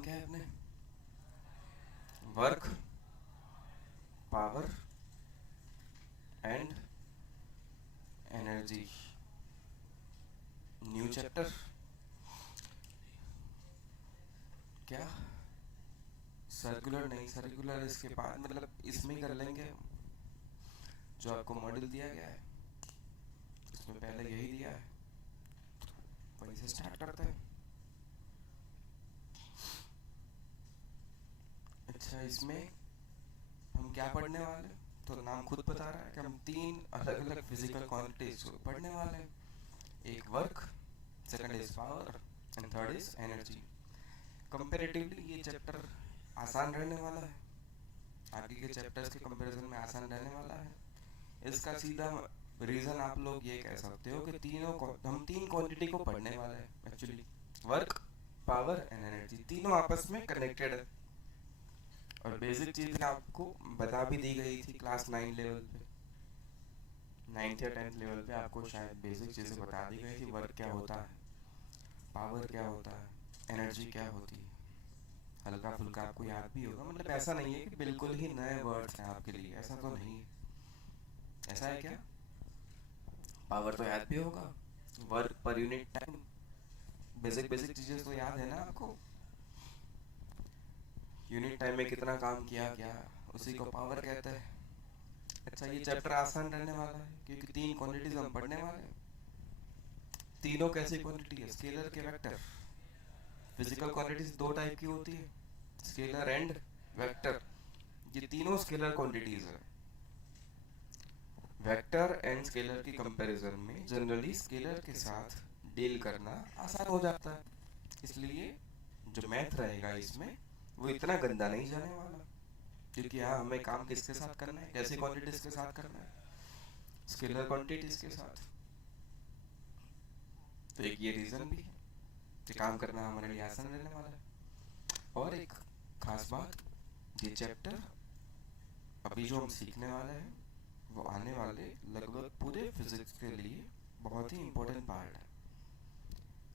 नाम क्या है अपने? Work, power and energy. New chapter क्या? सर्कुलर नहीं, सर्कुलर इसके बाद, मतलब इसमें ही कर लेंगे जो आपको मॉडल दिया गया है। इसमें पहले यही दिया है, वहीं से स्टार्ट करते हैं। अच्छा, इसमें हम क्या पढ़ने वाले हैं? तो नाम खुद बता रहा है कि हम तीन अलग अलग फिजिकल क्वांटिटीज को पढ़ने वाले हैं। एक work, second is power and third is energy. Comparatively ये चैप्टर आसान रहने वाला है, आगे के चैप्टर्स के कंपैरिजन में आसान रहने वाला है। इसका सीधा रीजन आप लोग ये कह सकते हो कि हम तीन क्वांटिटी को पढ़ने वाले हैं actually. Work, power and energy तीनों आपस में कनेक्टेड है। और बेसिक चीज़ें आपको बता भी दी गई थी क्लास 9 लेवल पे, 9th या 10th लेवल पे आपको शायद बेसिक चीज़ें बता दी गई थी। वर्क क्या होता है, पावर क्या होता है, एनर्जी क्या होती है, हल्का फुल्का आपको याद भी होगा। मतलब ऐसा नहीं है कि बिल्कुल ही नए वर्ड्स हैं आपके लिए, ऐसा तो नहीं है। ऐसा है क्या? पावर तो याद भी होगा, work per unit time, basic basic चीज़ें तो याद है ना आपको। यूनिट टाइम में कितना काम किया गया, उसी को पावर कहते हैं। अच्छा, ये चैप्टर आसान रहने वाला है क्योंकि तीन क्वांटिटीज हम पढ़ने वाले हैं। तीनों कैसी क्वांटिटी है? स्केलर के वेक्टर। फिजिकल क्वांटिटीज दो टाइप की होती है, स्केलर एंड वेक्टर। ये तीनों स्केलर क्वांटिटीज है। वेक्टर एंड स्केलर की कंपैरिजन में जनरली स्केलर के साथ डील करना आसान हो जाता है, इसलिए जो मैथ रहेगा इसमें वो इतना गंदा नहीं जाने वाला। क्योंकि यहाँ हमें काम किसके साथ करना है, कैसी क्वांटिटीज के साथ करना है? स्केलर क्वांटिटीज के साथ। तो एक ये रीजन भी है कि काम करना हमारे लिए आसान रहने वाला है। और एक खास बात, ये चैप्टर अभी जो हम सीखने वाले हैं वो आने वाले लगभग पूरे फिजिक्स के लिए बहुत ही इम्पोर्टेंट पार्ट है।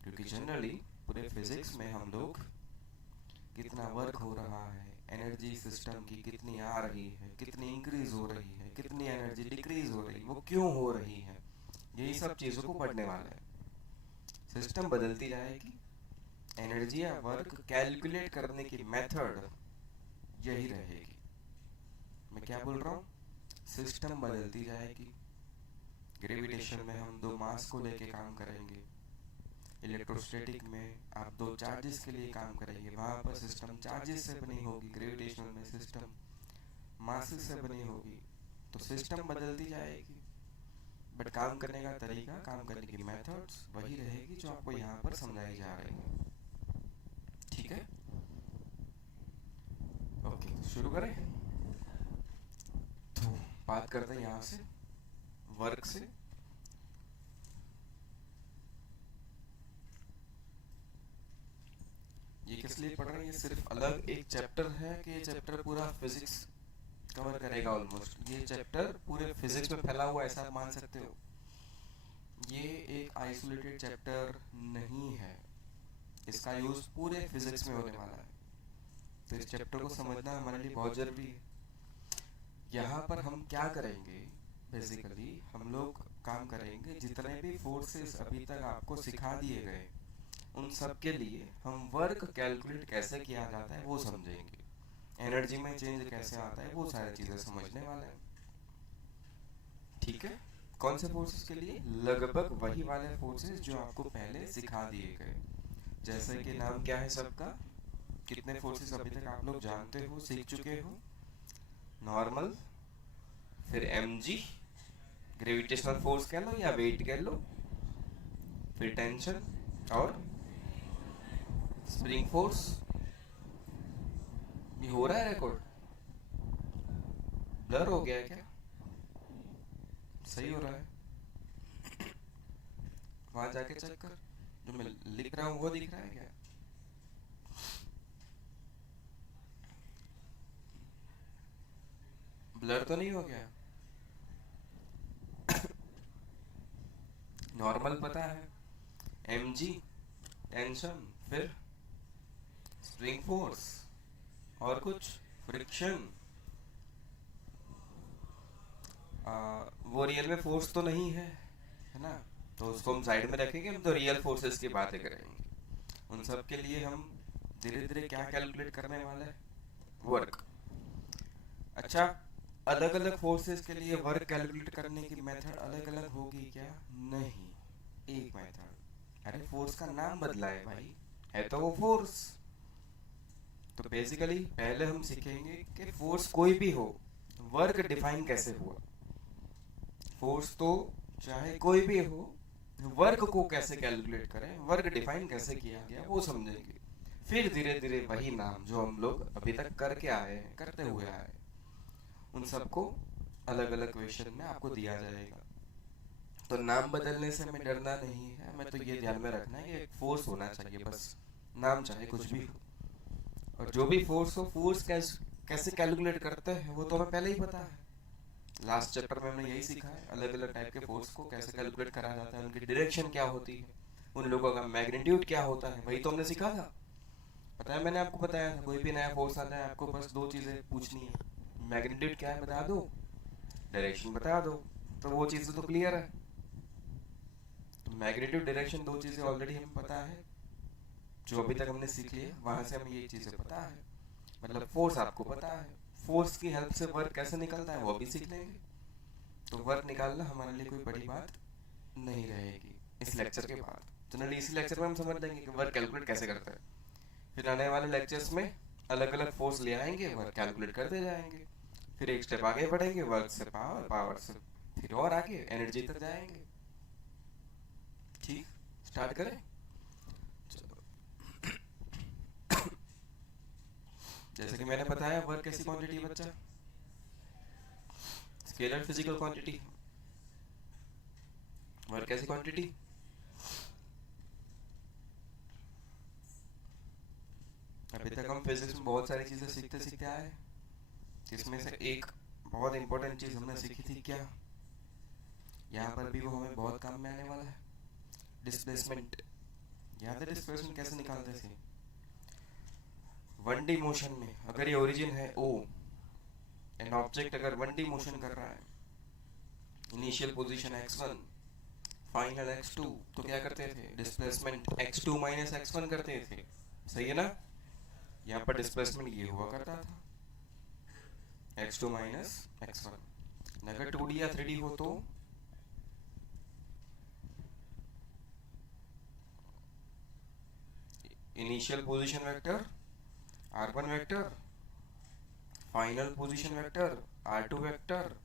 क्योंकि जनरली पूरे फिजिक्स में हम लोग कितना वर्क हो रहा है, एनर्जी सिस्टम की कितनी आ रही है, कितनी इंक्रीज हो रही है, कितनी एनर्जी डिक्रीज हो रही है, वो क्यों हो रही है, यही सब चीज़ों को पढ़ने वाले हैं। सिस्टम बदलती जाएगी, एनर्जी या वर्क कैलकुलेट करने की मेथड यही रहेगी। मैं क्या बोल रहा हूँ? सिस्टम बदलती जाएगी। ग्रेविटेशन में हम दो मास को लेके काम करेंगे, इलेक्ट्रोस्टैटिक में आप दो चार्जेस के लिए काम करेंगे, वहाँ पर सिस्टम चार्जेस से बनी होगी, ग्रेविटेशनल में सिस्टम मासेस से बनी होगी। तो सिस्टम बदलती जाएगी, बट काम करने का तरीका, काम करने की मेथड्स वही रहेगी जो आपको यहाँ पर समझाई जा रही है। ठीक है, ओके, तो शुरू करें। तो बात करते हैं यहाँ से, वर्क से। ये किस लिए पढ़ रहे हैं? ये सिर्फ अलग एक चैप्टर है कि ये चैप्टर पूरा फिजिक्स कवर करेगा ऑलमोस्ट? ये चैप्टर पूरे फिजिक्स में फैला हुआ ऐसा आप मान सकते हो। ये एक आइसोलेटेड चैप्टर नहीं है, इसका यूज पूरे फिजिक्स में होने वाला है। तो इस चैप्टर को समझना हमारे लिए बहुत जरूरी है। यहाँ पर हम क्या करेंगे, बेसिकली हम लोग काम करेंगे जितने भी फोर्सेस अभी तक आपको सिखा दिए गए उन सब के लिए हम वर्क कैलकुलेट कैसे किया जाता है वो समझेंगे, एनर्जी में चेंज कैसे आता है वो सारी चीजें समझने वाले हैं। ठीक है, कौन से फोर्सेस के लिए? लगभग वही वाले फोर्सेस जो आपको पहले सिखा दिए गए। जैसे कि नाम क्या है सबका, कितने फोर्सेस अभी तक आप लोग जानते हो, सीख चुके हो? नॉर्मल, फिर mg, ग्रेविटेशनल फोर्स कह लो या वेट कह लो, फिर टेंशन और स्प्रिंग फोर्स। ये हो रहा है रिकॉर्ड? ब्लर हो गया है क्या? सही हो रहा है? वहां जाके चेक कर, जो मैं लिख रहा हूँ वो दिख रहा है क्या? ब्लर तो नहीं हो गया? नॉर्मल पता है, mg टेंशन, फिर स्प्रिंग फोर्स, और कुछ फ्रिक्शन। वो रियल में फोर्स तो नहीं है ना, तो उसको हम साइड में रखेंगे, हम तो रियल फोर्सेस की बातें करेंगे। उन सब के लिए हम धीरे धीरे क्या कैलकुलेट करने वाले हैं, वर्क। अच्छा, अलग अलग फोर्सेस के लिए वर्क कैलकुलेट करने की मेथड अलग अलग होगी क्या? नहीं, एक मेथड। अरे फोर्स का नाम बदला है भाई, है तो वो फोर्स। तो बेसिकली पहले हम सीखेंगे कि फोर्स कोई भी हो, वर्क डिफाइन कैसे हुआ। फोर्स तो चाहे कोई भी हो, वर्क को कैसे कैलकुलेट करें, वर्क डिफाइन कैसे किया गया वो समझेंगे। फिर धीरे धीरे वही नाम जो हम लोग अभी तक करके आए हैं, करते हुए आए, उन सबको अलग अलग क्वेश्चन में आपको दिया जाएगा। तो नाम बदलने से हमें डरना नहीं है, हमें तो ये ध्यान में रखना है कि एक फोर्स होना चाहिए बस, नाम चाहे कुछ भी हो। और जो भी फोर्स हो, फोर्स कैसे कैलकुलेट करते हैं वो तो हमें पहले ही पता है। लास्ट चैप्टर में हमने यही सीखा है, अलग अलग टाइप के फोर्स को कैसे कैलकुलेट करा जाता है, उनकी डायरेक्शन क्या होती है, उन लोगों का मैग्नीट्यूड क्या होता है, वही तो हमने सीखा था। पता है, मैंने आपको बताया था, कोई भी नया फोर्स आता है आपको बस दो चीजें पूछनी है, मैग्नीट्यूड क्या है बता दो, डायरेक्शन बता दो, तो वो चीजें तो क्लियर है। तो मैग्नीट्यूड डायरेक्शन दो चीजें ऑलरेडी हमें पता है, जो अभी तक हमने सीख लिया, वहां से हमें ये चीजें पता है। मतलब फोर्स आपको पता है, फोर्स की हेल्प से वर्क कैसे निकलता है वो भी सीख लेंगे। तो वर्क निकालना हमारे लिए कोई बड़ी बात नहीं रहेगी इस लेक्चर के बाद। जनरली इसी लेक्चर में हम समझ लेंगे कि वर्क कैलकुलेट कैसे करता है, फिर आने वाले लेक्चर्स में अलग अलग फोर्स ले आएंगे, वर्क कैलकुलेट करते जाएंगे, फिर एक स्टेप आगे बढ़ेंगे, वर्क से पावर, पावर से फिर और आगे एनर्जी तक जाएंगे। ठीक, स्टार्ट करें। जैसे कि मैंने बताया, वर्क कैसी क्वांटिटी है बच्चा? Scalar physical quantity. वर्क कैसी क्वांटिटी? अभी तक हम फिजिक्स में बहुत सारी चीजें सीखते सीखते आए, जिसमें से एक बहुत इंपॉर्टेंट चीज हमने सीखी थी क्या, यहाँ पर भी वो हमें बहुत काम में आने वाला है, डिस्प्लेसमेंट। याद है डिस्प्लेसमेंट कैसे निकालते थे? 1D मोशन में अगर ये ओरिजिन है O, एंड ऑब्जेक्ट अगर 1D मोशन कर रहा है, initial position x1, final x2, तो क्या करते थे? डिस्प्लेसमेंट x2 माइनस x1 करते थे, सही है ना? यहाँ पर डिस्प्लेसमेंट ये हुआ करता था, x2 माइनस x1। अगर 2D या 3D हो तो initial position vector r1 vector, final position vector r2 vector.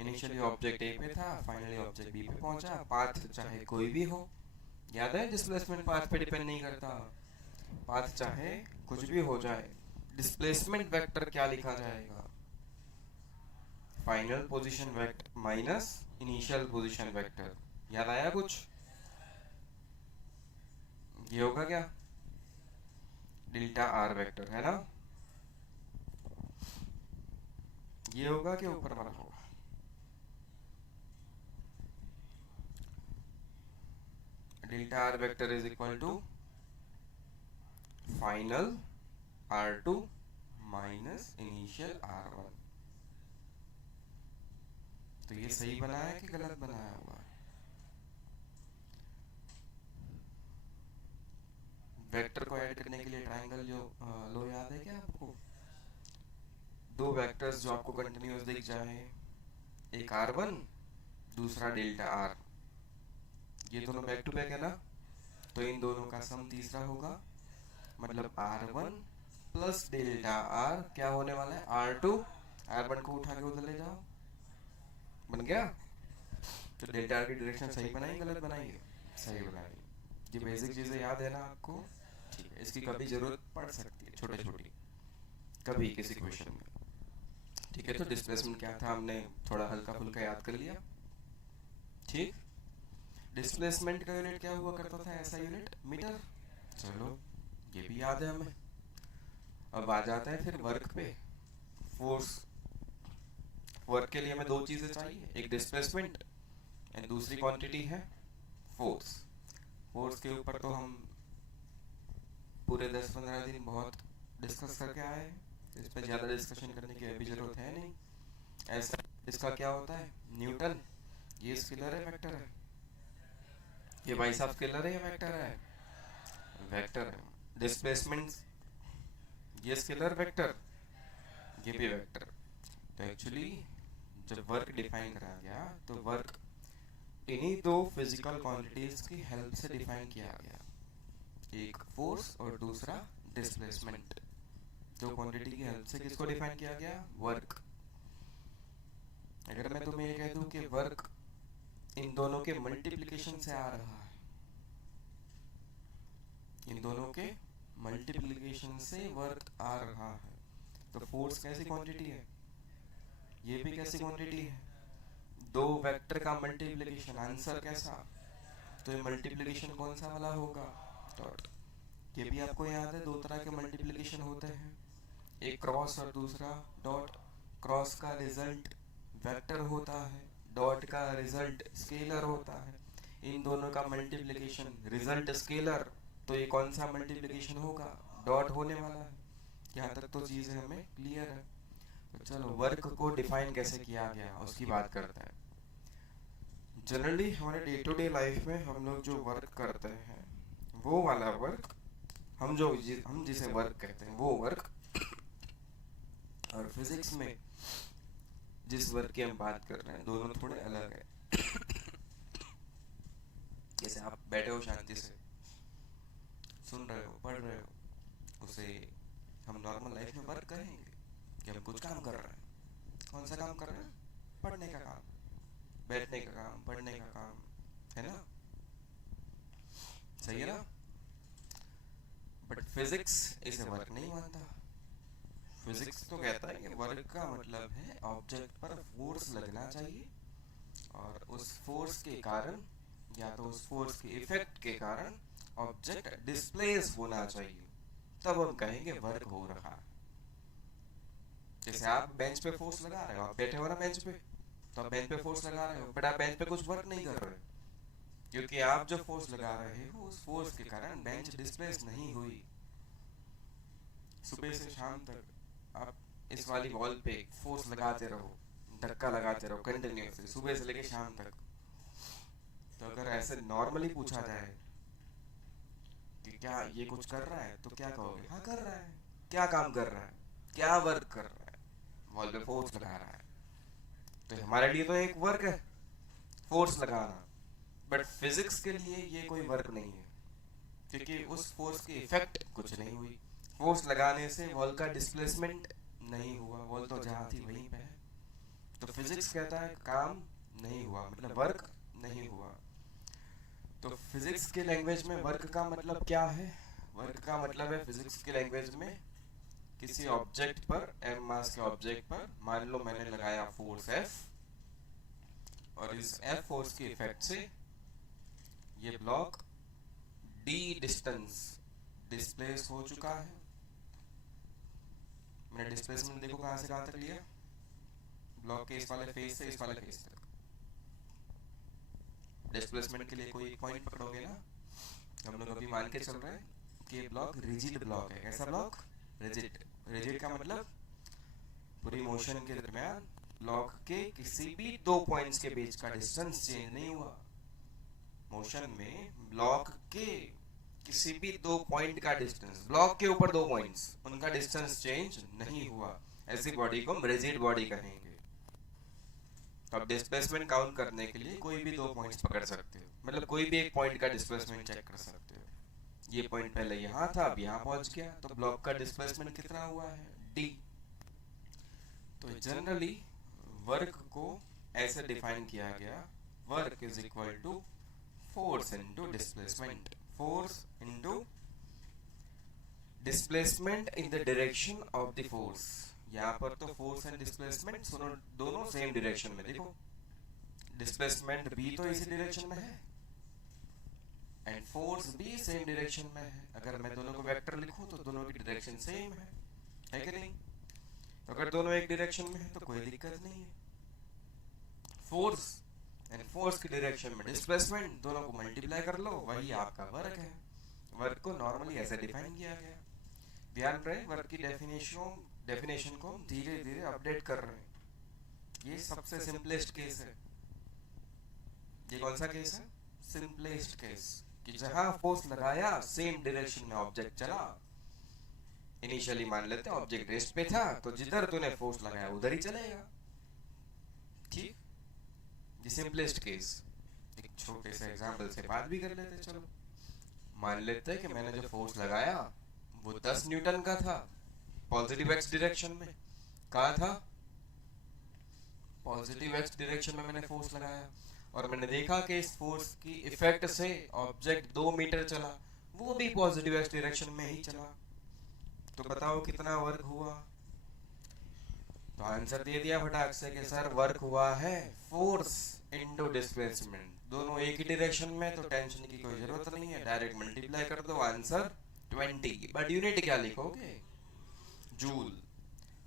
Initially object A पे था, फाइनली ऑब्जेक्ट बी पे पहुंचा, पाथ चाहे कोई भी हो। याद है, डिस्प्लेसमेंट पाथ पे डिपेंड नहीं करता, पाथ चाहे कुछ भी हो जाए। डिस्प्लेसमेंट वेक्टर क्या लिखा जाएगा? Final position vector minus initial position vector. याद आया कुछ? ये होगा क्या? डेल्टा आर वेक्टर, है ना? ये होगा कि ऊपर वाला होगा? Delta R vector is equal to final r2 minus initial r1। तो ये सही बनाया है कि गलत बनाया हुआ है? वेक्टर को ऐड करने के लिए ट्रायंगल जो लो, याद है क्या आपको? दो वेक्टर्स जो आपको कंटिन्यूअस दिख जाए, एक r1 दूसरा डेल्टा r, ये दोनों बैक टू बैक है ना, तो इन दोनों का सम तीसरा होगा, मतलब r1 प्लस डेल्टा r क्या होने वाला है? r2। r1 को उठा के उधर ले जाओ, बन गया। तो डेल्टा r की डायरेक्शन सही बनाई गलत बनाई? सही बनाई। ये बेसिक चीजें याद है ना आपको? ठीक है, इसकी कभी जरूरत पड़ सकती है, छोटे छोटी कभी किसी क्वेश्चन में। ठीक है, तो डिस्प्लेसमेंट क्या था हमने थोड़ा हल्का फुल्का याद कर लिया। ठीक, डिस्प्लेसमेंट का यूनिट क्या हुआ करता था? ऐसा यूनिट मीटर। चलो, ये भी याद है हमें। अब आ जाता है फिर वर्क पे। फोर्स, वर्क के लिए हमें दो चीजें चाहिए, एक डिस्प्लेसमेंट एंड दूसरी क्वांटिटी है फोर्स। फोर्स के ऊपर तो हम पूरे 10-15 दिन बहुत डिस्कस करके आए हैं, इस पर ज़्यादा डिस्कशन करने की अभी ज़रूरत है नहीं। ऐसा इसका क्या होता है, न्यूटन, ये स्केलर है वेक्टर है, ये भाई साहब स्केलर है या वेक्टर है, वेक्टर है। डिस्प्लेसमेंट, ये स्केलर वेक्टर, ये भी वेक्टर। तो एक्चुअली जब वर्क डिफाइन करा गया तो वर्क इन्हीं दो फिजिकल क्वांटिटीज की हेल्प से डिफाइन किया गया, एक फोर्स और दूसरा डिस्प्लेसमेंट। दो क्वांटिटी की हेल्प से किसको डिफाइन किया गया, वर्क। अगर मैं तुम्हें ये कह दूं कि वर्क इन दोनों के मल्टीप्लिकेशन से आ रहा है, इन दोनों के मल्टीप्लिकेशन से वर्क आ रहा है, तो फोर्स कैसी क्वांटिटी है, ये भी कैसी क्वांटिटी है, दो वेक्टर का मल्टीप्लिकेशन, आंसर कैसा, तो ये मल्टीप्लिकेशन कौन सा वाला होगा, डॉट। ये भी आपको याद है, दो तरह के मल्टीप्लिकेशन होते हैं, एक क्रॉस और दूसरा डॉट। क्रॉस का रिजल्ट वेक्टर होता है, डॉट का रिजल्ट स्केलर होता है। इन दोनों का मल्टीप्लिकेशन रिजल्ट स्केलर, तो ये कौन सा मल्टीप्लिकेशन होगा, डॉट होने वाला है। यहाँ तक तो चीज़ें हमें क्लियर है। तो चलो वर्क को डिफाइन कैसे किया गया उसकी बात करते हैं। जनरली हमारे डे टू डे लाइफ में हम लोग जो वर्क करते हैं वो वाला वर्क, हम जिसे वर्क कहते हैं वो वर्क, और फिजिक्स में जिस वर्क की हम बात कर रहे हैं दोनों थोड़े अलग है। जैसे आप बैठे हो शांति से सुन रहे हो, पढ़ रहे हो, उसे हम नॉर्मल लाइफ में वर्क कहेंगे कि हम कुछ काम कर रहे हैं। कौन सा काम कर रहे हैं, पढ़ने का काम, बैठने का काम, पढ़ने का काम, है ना, सही है ना। बट फिजिक्स इसे वर्क नहीं मानता। फिजिक्स तो कहता है कि वर्क का मतलब है ऑब्जेक्ट पर फोर्स लगना चाहिए, और उस फोर्स के कारण या तो उस फोर्स के इफेक्ट के कारण ऑब्जेक्ट डिस्प्लेस होना चाहिए, तब हम कहेंगे वर्क हो रहा है। जैसे आप बेंच पे फोर्स लगा रहे हो, आप बैठे हो ना बेंच पे, तो आप बेंच पे फोर्स लगा रहे हो, बट आप बेंच पे कुछ वर्क नहीं कर रहे, क्योंकि आप जो फोर्स लगा रहे हो उस फोर्स के कारण बेंच डिस्प्लेस नहीं हुई। सुबह से शाम तक आप इस वाली वॉल पे फोर्स लगाते रहो, धक्का लगाते रहो कंटिन्यूअसली सुबह से लेके शाम तक। तो अगर ऐसे नॉर्मली पूछा जाए कि क्या ये कुछ कर रहा है, तो क्या कहोगे, हाँ कर रहा है। क्या काम कर रहा है, क्या वर्क कर रहा है, वॉल पे फोर्स लगा रहा है। तो हमारे लिए तो एक वर्क है फोर्स लगाना, बट फिजिक्स के लिए ये कोई वर्क नहीं है, क्योंकि उस फोर्स की इफेक्ट कुछ नहीं हुई। फोर्स लगाने से वॉल का डिस्प्लेसमेंट नहीं हुआ, वॉल तो जहाँ थी वहीं पे है। तो फिजिक्स कहता है काम नहीं हुआ, मतलब वर्क नहीं हुआ। तो फिजिक्स के लैंग्वेज में वर्क का मतलब क्या है, वर्क का मतलब है फिजिक्स के लैंग्वेज में किसी ऑब्जेक्ट पर, m मास के ऑब्जेक्ट पर मान लो मैंने लगाया फोर्स F, और इस F फोर्स के इफेक्ट से ये ब्लॉक d डिस्टेंस डिस्प्लेस हो चुका है। मैंने डिस्प्लेसमेंट देखो कहां से कहां तक लिया, ब्लॉक के इस वाले फेस से इस वाले फेस तक। डिस्प्लेसमेंट के लिए कोई एक पॉइंट पकड़ोगे ना, हम लोग अभी मान के चल रहे हैं कि ये ब्लॉक रिजिड ब्लॉक है। कैसा ब्लॉक, रिजिड। रिजिड का मतलब पूरी मोशन के दरमियान ब्लॉक के किसी भी दो पॉइंट्स के बीच का डिस्टेंस चेंज नहीं हुआ। मोशन में ब्लॉक के किसी भी दो पॉइंट का डिस्टेंस, ब्लॉक के ऊपर दो पॉइंट्स, उनका डिस्टेंस चेंज नहीं हुआ, ऐसी बॉडी को हम रिजिड बॉडी कहेंगे। तो आप डिस्प्लेसमेंट काउंट करने के लिए कोई भी दो पॉइंट्स पकड़ सकते हो, मतलब कोई भी एक पॉइंट का डिस्प्लेसमेंट चेक कर सकते हो। ये पॉइंट पहले यहाँ था, अब यहाँ पहुंच गया, तो ब्लॉक का डिस्प्लेसमेंट कितना हुआ है, d। तो जनरली वर्क को ऐसे डिफाइन किया गया, work is equal to force into displacement, force into displacement in the direction of the force. यहाँ पर तो फोर्स एंड डिस्प्लेसमेंट दोनों सेम डायरेक्शन में, देखो डिस्प्लेसमेंट भी तो इसी डायरेक्शन में है एंड फोर्स भी सेम डायरेक्शन में है। अगर मैं दोनों को वेक्टर लिखूं तो दोनों की डायरेक्शन सेम है कि नहीं। तो अगर दोनों एक डायरेक्शन में है तो कोई दिक्कत नहीं है। फोर्स एंड फोर्स की डायरेक्शन में डिस्प्लेसमेंट, दोनों को मल्टीप्लाई कर लो, वही आपका वर्क है। वर्क को नॉर्मली ऐसे डिफाइन किया गया। ध्यान रहे, वर्क की डेफिनेशन को हम धीरे धीरे अपडेट कर रहे हैं। ये सबसे सिंपलेस्ट केस है। ये कौन सा केस है? सिंपलेस्ट केस, कि जहां फोर्स लगाया सेम डायरेक्शन में ऑब्जेक्ट चला। इनिशियली मान लेते हैं ऑब्जेक्ट रेस्ट पे था, तो जिधर तूने फोर्स लगाया उधर ही चलेगा। ठीक, ये सिंपलेस्ट केस। एक छोटे से एग्जांपल से बात भी कर लेते। चलो मान लेते हैं कि मैंने जो फोर्स लगाया वो 10 न्यूटन का था, पॉजिटिव एक्स डायरेक्शन में। कहा था? पॉजिटिव एक्स डायरेक्शन में मैंने फोर्स लगाया, और मैंने देखा कि इस फोर्स की इफेक्ट से ऑब्जेक्ट 2 मीटर चला, वो भी पॉजिटिव एक्स डायरेक्शन में ही चला। तो बताओ कितना वर्क हुआ? तो आंसर दे दिया फटाक से कि सर वर्क हुआ है फोर्स इनटू डिस्प्लेसमेंट, दोनों एक ही डायरेक्शन में, तो टेंशन की कोई जरूरत नहीं है, डायरेक्ट मल्टीप्लाई कर दो, आंसर 20। बट यूनिट क्या लिखोगे? जूल।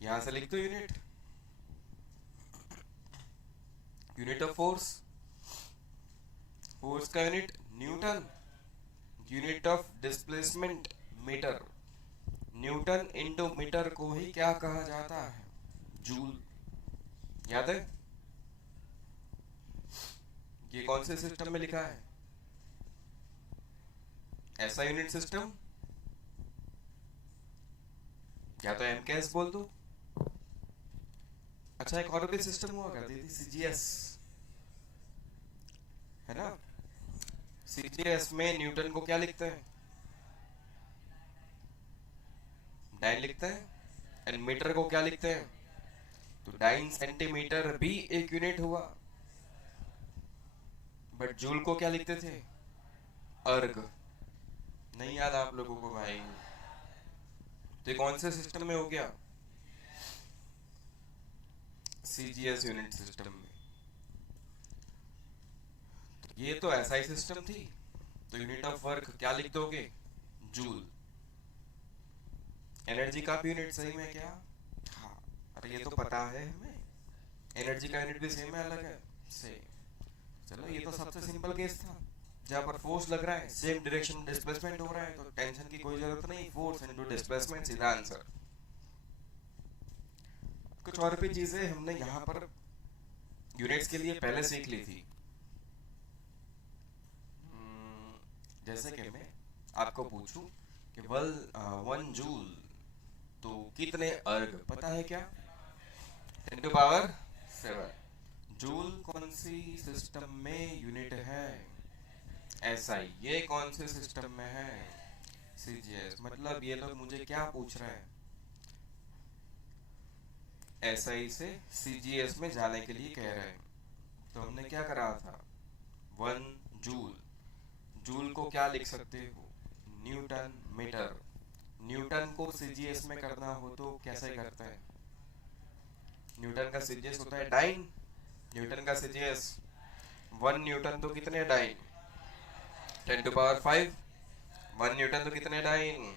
यहां से लिख दो unit, unit of force. Force का unit newton, unit of displacement metre. Newton into metre को ही क्या कहा जाता है? जूल। याद है? ये कौन से सिस्टम में लिखा है? ऐसा यूनिट सिस्टम, या तो एमकेएस बोल दो। अच्छा, एक और भी सिस्टम हुआ करती थी, सीजीएस, है ना? सीजीएस में न्यूटन को क्या लिखते हैं? डाइन लिखते हैं। एंड मीटर को क्या लिखते हैं? तो डाइन सेंटीमीटर भी एक यूनिट हुआ। बट जूल को क्या लिखते थे? अर्ग। नहीं याद आप लोगों को भाई? तो कौन से सिस्टम में हो गया? सीजीएस यूनिट सिस्टम में। ये तो एसआई सिस्टम थी, तो यूनिट ऑफ वर्क क्या लिख दोगे? जूल। एनर्जी का भी यूनिट सही में क्या? हाँ, अरे ये तो पता है हमें, एनर्जी का यूनिट भी सेम है, अलग है? सेम। चलो ये तो सबसे सिंपल केस था, जहां पर फोर्स लग रहा है, सेम डायरेक्शन डिस्प्लेसमेंट हो रहा है, तो टेंशन की कोई जरूरत नहीं, फोर्स इनटू डिस्प्लेसमेंट, सीधा आंसर। कुछ और भी चीजें हमने यहाँ पर यूनिट्स के लिए पहले सीख ली थी। जैसे कि मैं आपको पूछूं कि 1 जूल तो कितने अर्ग पता है क्या? 10⁻⁷। जूल कौन सी सिस्टम में यूनिट है? एसआई। ये कौन से सिस्टम में है? सीजीएस। मतलब ये लोग मुझे क्या पूछ रहे हैं? एसआई से सीजीएस में जाने के लिए कह रहे हैं। तो हमने क्या करा था? 1 जूल, जूल को क्या लिख सकते हो? Newton metre. न्यूटन को सीजीएस में करना हो तो कैसे करते हैं? न्यूटन का सीजीएस होता है डाइन। न्यूटन का सीजीएस 1 न्यूटन तो कितने डाइन? 10⁵। 1 न्यूटन तो कितने डाइन?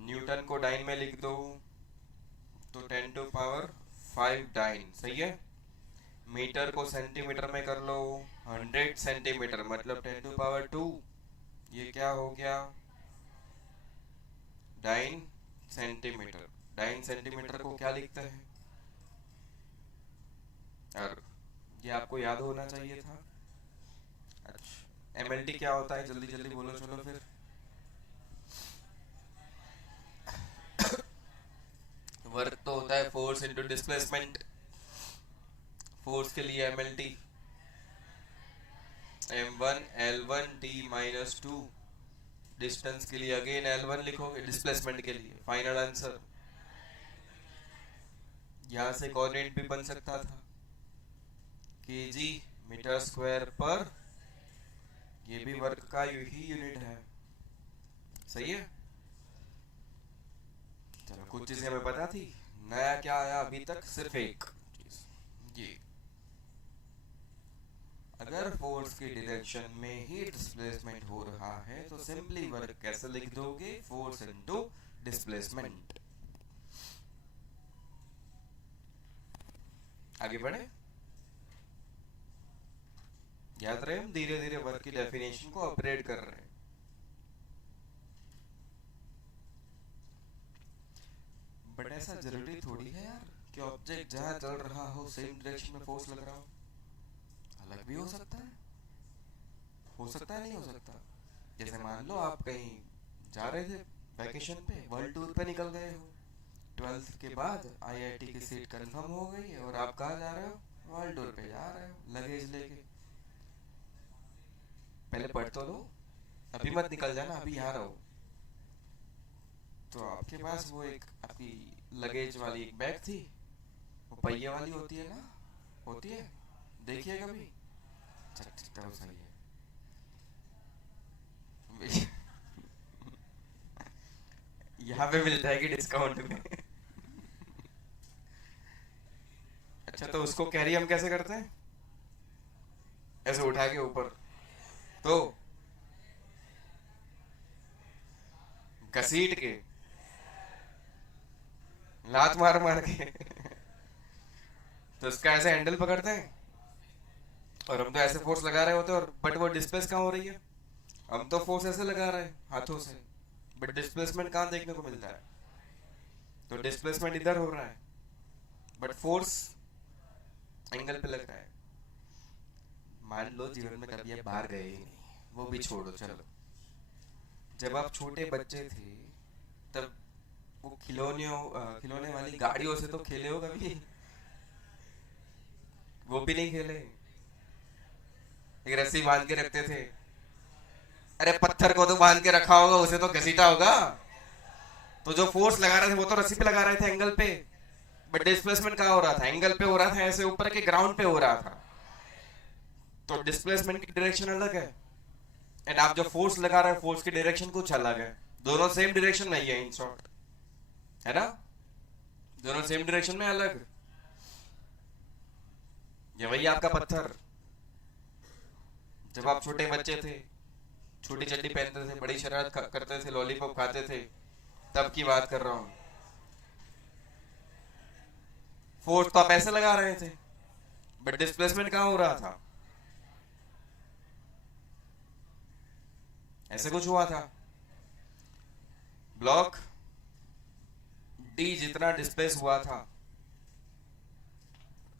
न्यूटन को डाइन में लिख दो तो 10⁵ डाइन, सही है। मीटर को सेंटीमीटर में कर लो, 100 सेंटीमीटर, मतलब 10⁻²। ये क्या हो गया? Dyne centimetre. डाइन सेंटीमीटर को क्या लिखते हैं? और ये आपको याद होना चाहिए था। अच्छा, एमएलटी क्या होता है? जल्दी जल्दी बोलो, चलो फिर। वर्क तो होता है फोर्स इनटू डिस्प्लेसमेंट। फोर्स के लिए MLT m1 l1 t-2। Distance के लिए अगेन l1 लिखोगे, डिस्प्लेसमेंट के लिए फाइनल आंसर। यहां से कोऑर्डिनेट भी बन सकता था, kg मीटर स्क्वायर पर। ये भी वर्क का ही यूनिट है, सही है। चलो कुछ चीजें हमें पता थी, नया क्या आया अभी तक? सिर्फ एक चीज, ये अगर फोर्स की डायरेक्शन में ही डिस्प्लेसमेंट हो रहा है तो सिंपली वर्क कैसे लिख दोगे? Force into displacement. आगे बढ़े, याद रहे हम धीरे धीरे वर्क की डेफिनेशन को अपग्रेड कर रहे हैं। बट ऐसा जरूरी थोड़ी है यार कि ऑब्जेक्ट जहाँ चल रहा हो सेम डायरेक्शन में फोर्स लग रहा हो। अलग भी हो सकता है, नहीं हो सकता। जैसे मान लो आप कहीं जा रहे थे वैकेशन पे, वर्ल्ड टूर पे निकल गए हो, 12th के बाद आईआईटी की सीट कंफर्म हो गई है और आप कहाँ जा रहे हो, वर्ल्ड टूर पे जा रहे हो लगेज लेके। पहले पढ़ तो लो, अभी मत निकल जाना, अभी यहाँ रहो। तो आपके पास वो एक आपकी लगेज वाली एक बैग थी, वो पहिए वाली होती है ना, होती है, देखिए कभी। तो सही है। यहाँ पे मिल जाएगी डिस्काउंट में। अच्छा, तो उसको कैरी हम कैसे करते हैं, ऐसे उठा के ऊपर, तो घसीट के, लात मार मार के। तो उसका ऐसे हैंडल पकड़ते हैं और हम तो ऐसे फोर्स लगा रहे होते हैं, और बट वो डिस्प्लेस कहाँ हो रही है, हम तो फोर्स ऐसे लगा रहे हैं हाथों से, बट डिस्प्लेसमेंट कहाँ देखने को मिलता है। तो डिस्प्लेसमेंट इधर हो रहा है बट फोर्स एंगल पे लग रहा है। मान लो जीवन में कभी आप बाहर गए ही नहीं, वो भी छोड़ो, चलो जब आप छोटे बच्चे थे तब वो खिलौने वाली गाड़ियों से तो खेले हो कभी, वो भी नहीं खेले। एक रस्सी बांध के रखते थे, अरे पत्थर को तो बांध के रखा होगा, उसे तो घसीटा होगा। तो जो फोर्स लगा रहे थे वो तो रस्सी पे लगा रहे थे एंगल पे, बट डिस्प्लेसमेंट कहाँ हो रहा था, एंगल पे हो रहा था, ऐसे ऊपर के ग्राउंड पे हो रहा था। तो डिस्प्लेसमेंट की डायरेक्शन अलग है, एंड आप जो फोर्स लगा रहे हैं फोर्स की डायरेक्शन कुछ अलग है। दोनों सेम डायरेक्शन में ही है, इन शॉर्ट, है ना, दोनों सेम डायरेक्शन में अलग। ये वही आपका पत्थर, जब आप छोटे बच्चे थे, छोटी चड्डी पहनते थे, बड़ी शरारत करते थे, लॉलीपॉप खाते थे, तब की बात कर रहा हूं। फोर्स तो आप ऐसे लगा रहे थे बट डिस्प्लेसमेंट कहां हो रहा था, ऐसे कुछ हुआ था। ब्लॉक डी जितना डिस्प्लेस हुआ था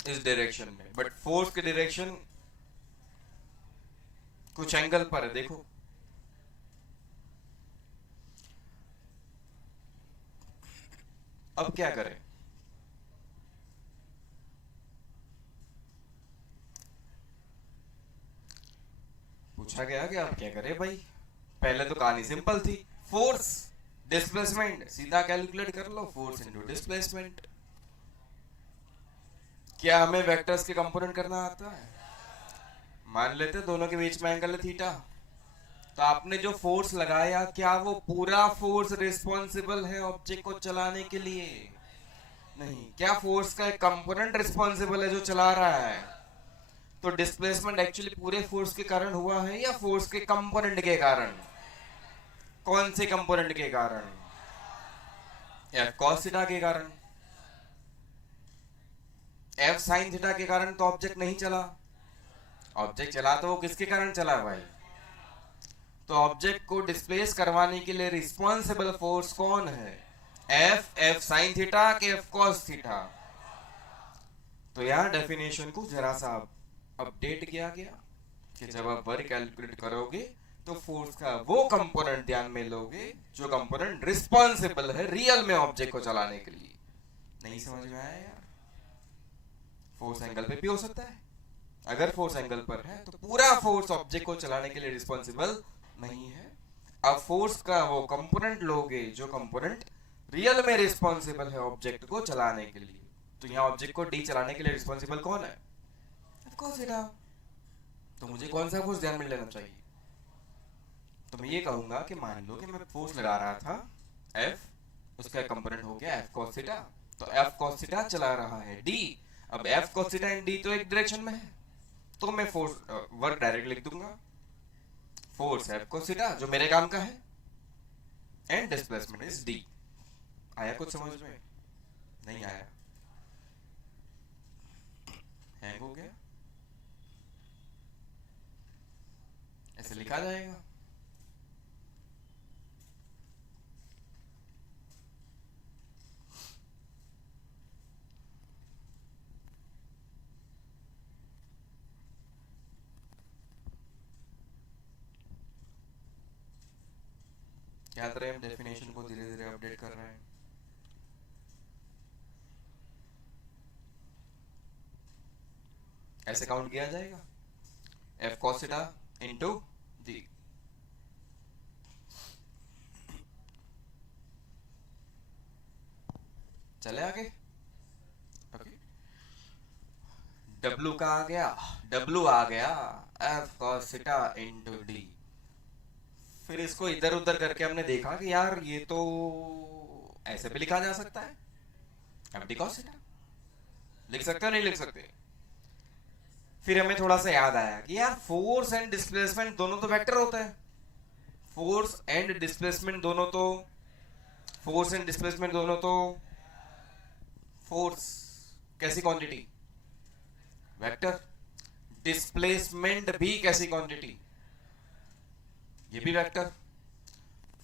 इस डायरेक्शन में, बट फोर्स की डायरेक्शन कुछ एंगल पर है, देखो। अब क्या करें, पूछा गया कि आप क्या करें भाई। पहले तो कहानी सिंपल थी, फोर्स डिस्प्लेसमेंट सीधा कैलकुलेट कर लो, फोर्स इनटू डिस्प्लेसमेंट। क्या हमें वेक्टर्स के कंपोनेंट करना आता है, मान लेते दोनों के बीच में एंगल है थीटा, तो आपने जो फोर्स लगाया क्या वो पूरा फोर्स रिस्पॉन्सिबल है ऑब्जेक्ट को चलाने के लिए, नहीं, क्या फोर्स का एक कंपोनेंट रिस्पॉन्सिबल है जो चला रहा है। तो डिस्प्लेसमेंट एक्चुअली पूरे फोर्स के कारण हुआ है या फोर्स के कंपोनेंट के कारण, कौन से कंपोनेंट के कारण, एफ कॉस थीटा के कारण। एफ साइन थीटा के कारण तो ऑब्जेक्ट नहीं चला, ऑब्जेक्ट चला तो वो किसके कारण चला भाई, तो ऑब्जेक्ट को डिस्प्लेस करवाने के लिए रिस्पॉन्सिबल फोर्स कौन है, एफ साइन थीटा के एफ कॉस थीटा। तो यहां डेफिनेशन को जरा सा अपडेट किया गया कि जब आप वर्क कैलकुलेट करोगे तो फोर्स का वो कंपोनेंट ध्यान में लोगे जो कंपोनेंट रिस्पॉन्सिबल है रियल में ऑब्जेक्ट को चलाने के लिए। नहीं समझ में आया यार, फोर्स एंगल पे भी हो सकता है, अगर फोर्स एंगल पर है तो पूरा फोर्स ऑब्जेक्ट को चलाने के लिए रिस्पॉन्सिबल नहीं है। अब फोर्स का वो कंपोनेंट लोगे जो कंपोनेंट रियल में रिस्पॉन्सिबल है ऑब्जेक्ट को चलाने के लिए। तो यहाँ ऑब्जेक्ट को डी चलाने के लिए रिस्पॉन्सिबल कौन है, ऑफ कोर्स थीटा। तो मुझे कौन सा फोर्स ध्यान में लेना चाहिए, तो मैं ये कहूंगा कि मान लो कि मैं फोर्स लगा रहा था F, उसका कंपोनेंट हो गया F cos थीटा, तो F cos थीटा चला रहा है D। अब F cos theta and D तो एक डायरेक्शन में है, तो मैं फोर्स वर्क डायरेक्ट लिख दूंगा, फोर्स F cos थीटा जो मेरे काम का है, एंड डिस्प्लेसमेंट इज D। आया कुछ समझ में, नहीं आया, हैंग हो गया, ऐसे लिखा जाएगा। याद रहे हम डेफिनेशन को धीरे धीरे अपडेट कर रहे हैं। ऐसे काउंट किया जाएगा F cos theta into D. चले आगे। ओके, W का आ गया, W आ गया F cos theta into D. फिर इसको इधर उधर करके हमने देखा कि यार ये तो ऐसे भी लिखा जा सकता है, एफ डी कॉस थीटा लिख सकते हो नहीं लिख सकते। फिर हमें थोड़ा सा याद आया कि यार फोर्स एंड डिस्प्लेसमेंट दोनों तो वेक्टर होता है, फोर्स एंड डिस्प्लेसमेंट दोनों तो, फोर्स एंड डिस्प्लेसमेंट दोनों तो, फोर्स कैसी क्वांटिटी वेक्टर, डिस्प्लेसमेंट भी कैसी क्वांटिटी ये भी वेक्टर,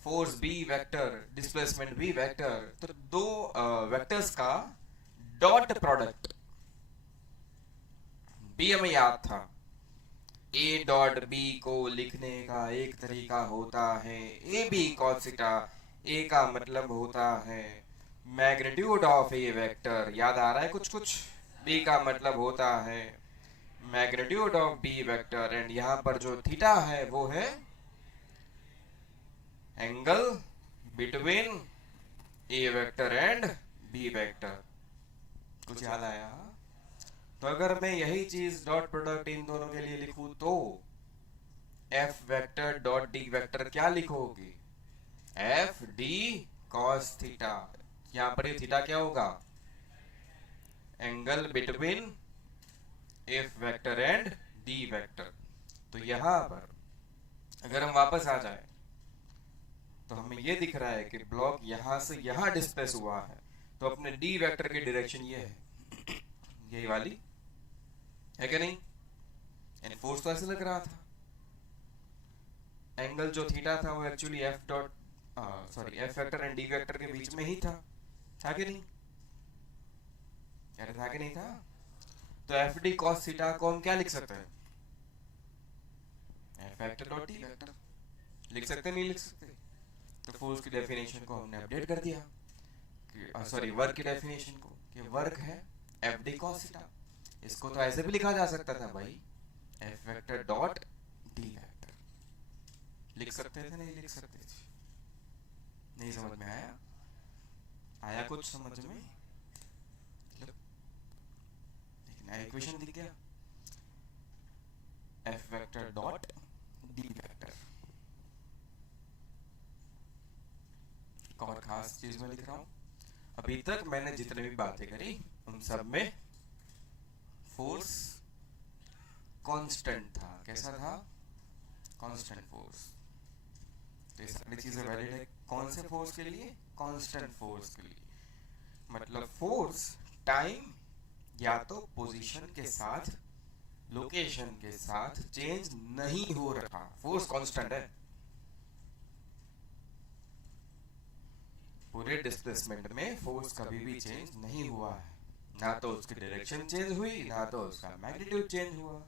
फोर्स भी वेक्टर डिस्प्लेसमेंट भी वेक्टर। तो दो वेक्टर्स का डॉट प्रोडक्ट बी हमें याद था, ए डॉट बी को लिखने का एक तरीका होता है ए बी कॉस थीटा। ए का मतलब होता है मैग्नीट्यूड ऑफ ए वेक्टर, याद आ रहा है कुछ कुछ। बी का मतलब होता है magnitude of B vector, and यहां पर जो थीटा है वो है angle between A vector and B vector. कुछ याद आया? तो अगर मैं यही चीज डॉट प्रोडक्ट इन दोनों के लिए लिखूं तो F vector dot D vector क्या लिखोगे, एफ डी कॉस थीटा। यहां पर ये थीटा क्या होगा, angle between F vector and D vector. तो यहां पर अगर हम वापस आ जाए तो हमें ये दिख रहा है कि ब्लॉक यहां से यहां डिस्प्लेस हुआ है, तो अपने डी वेक्टर की डायरेक्शन ये है, यही वाली है कि नहीं। एंड फोर्स तो ऐसे लग रहा था, एंगल जो थीटा था वो actually F dot sorry F vector and D vector के बीच में ही था कि नहीं, यार था कि नहीं था। तो एफ डी कॉस थीटा को हम क्या लिख सकते हैं, F vector dot D vector लिख सकते नहीं लिख सकते। तो फोर्स की डेफिनेशन को हमने अपडेट कर दिया कि सॉरी वर्क की डेफिनेशन को, कि वर्क है एफ डी कॉस थीटा। इसको तो ऐसे भी लिखा जा सकता था भाई, F vector dot D vector लिख सकते थे नहीं लिख सकते थे। नहीं समझ में आया? आया कुछ समझ में? लेकिन इक्वेशन दिख गया, F vector dot D vector. एक और खास चीज में लिख रहा हूं, अभी तक मैंने जितने भी बातें करी उन सब में फोर्स कांस्टेंट था। कैसा था? Constant force. तो ये सारी चीजें वैलिड है कौन से फोर्स के लिए, कांस्टेंट फोर्स के लिए। मतलब फोर्स टाइम या तो पोजीशन के साथ, लोकेशन के साथ चेंज नहीं हो रहा, फोर्स कांस्टेंट है। पूरे डिस्प्लेसमेंट में फोर्स कभी भी चेंज नहीं हुआ है, ना तो उसकी डायरेक्शन चेंज हुई ना तो उसका मैग्नीट्यूड चेंज हुआ।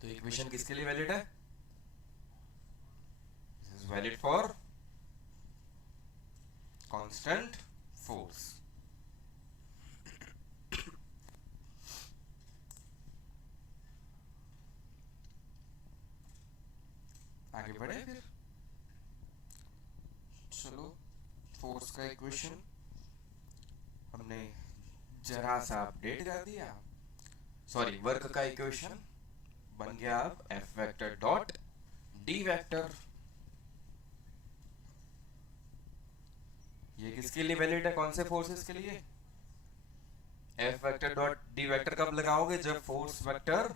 तो इक्वेशन किसके लिए वैलिड है? This is valid for constant force. आगे बढ़े फिर, चलो फोर्स का इक्वेशन हमने जरा सा अपडेट कर दिया, सॉरी वर्क का इक्वेशन बन गया अब F vector dot D vector. ये किसके लिए वैलिड है, कौन से फोर्सेस के लिए? F vector dot D vector कब लगाओगे, जब फोर्स वेक्टर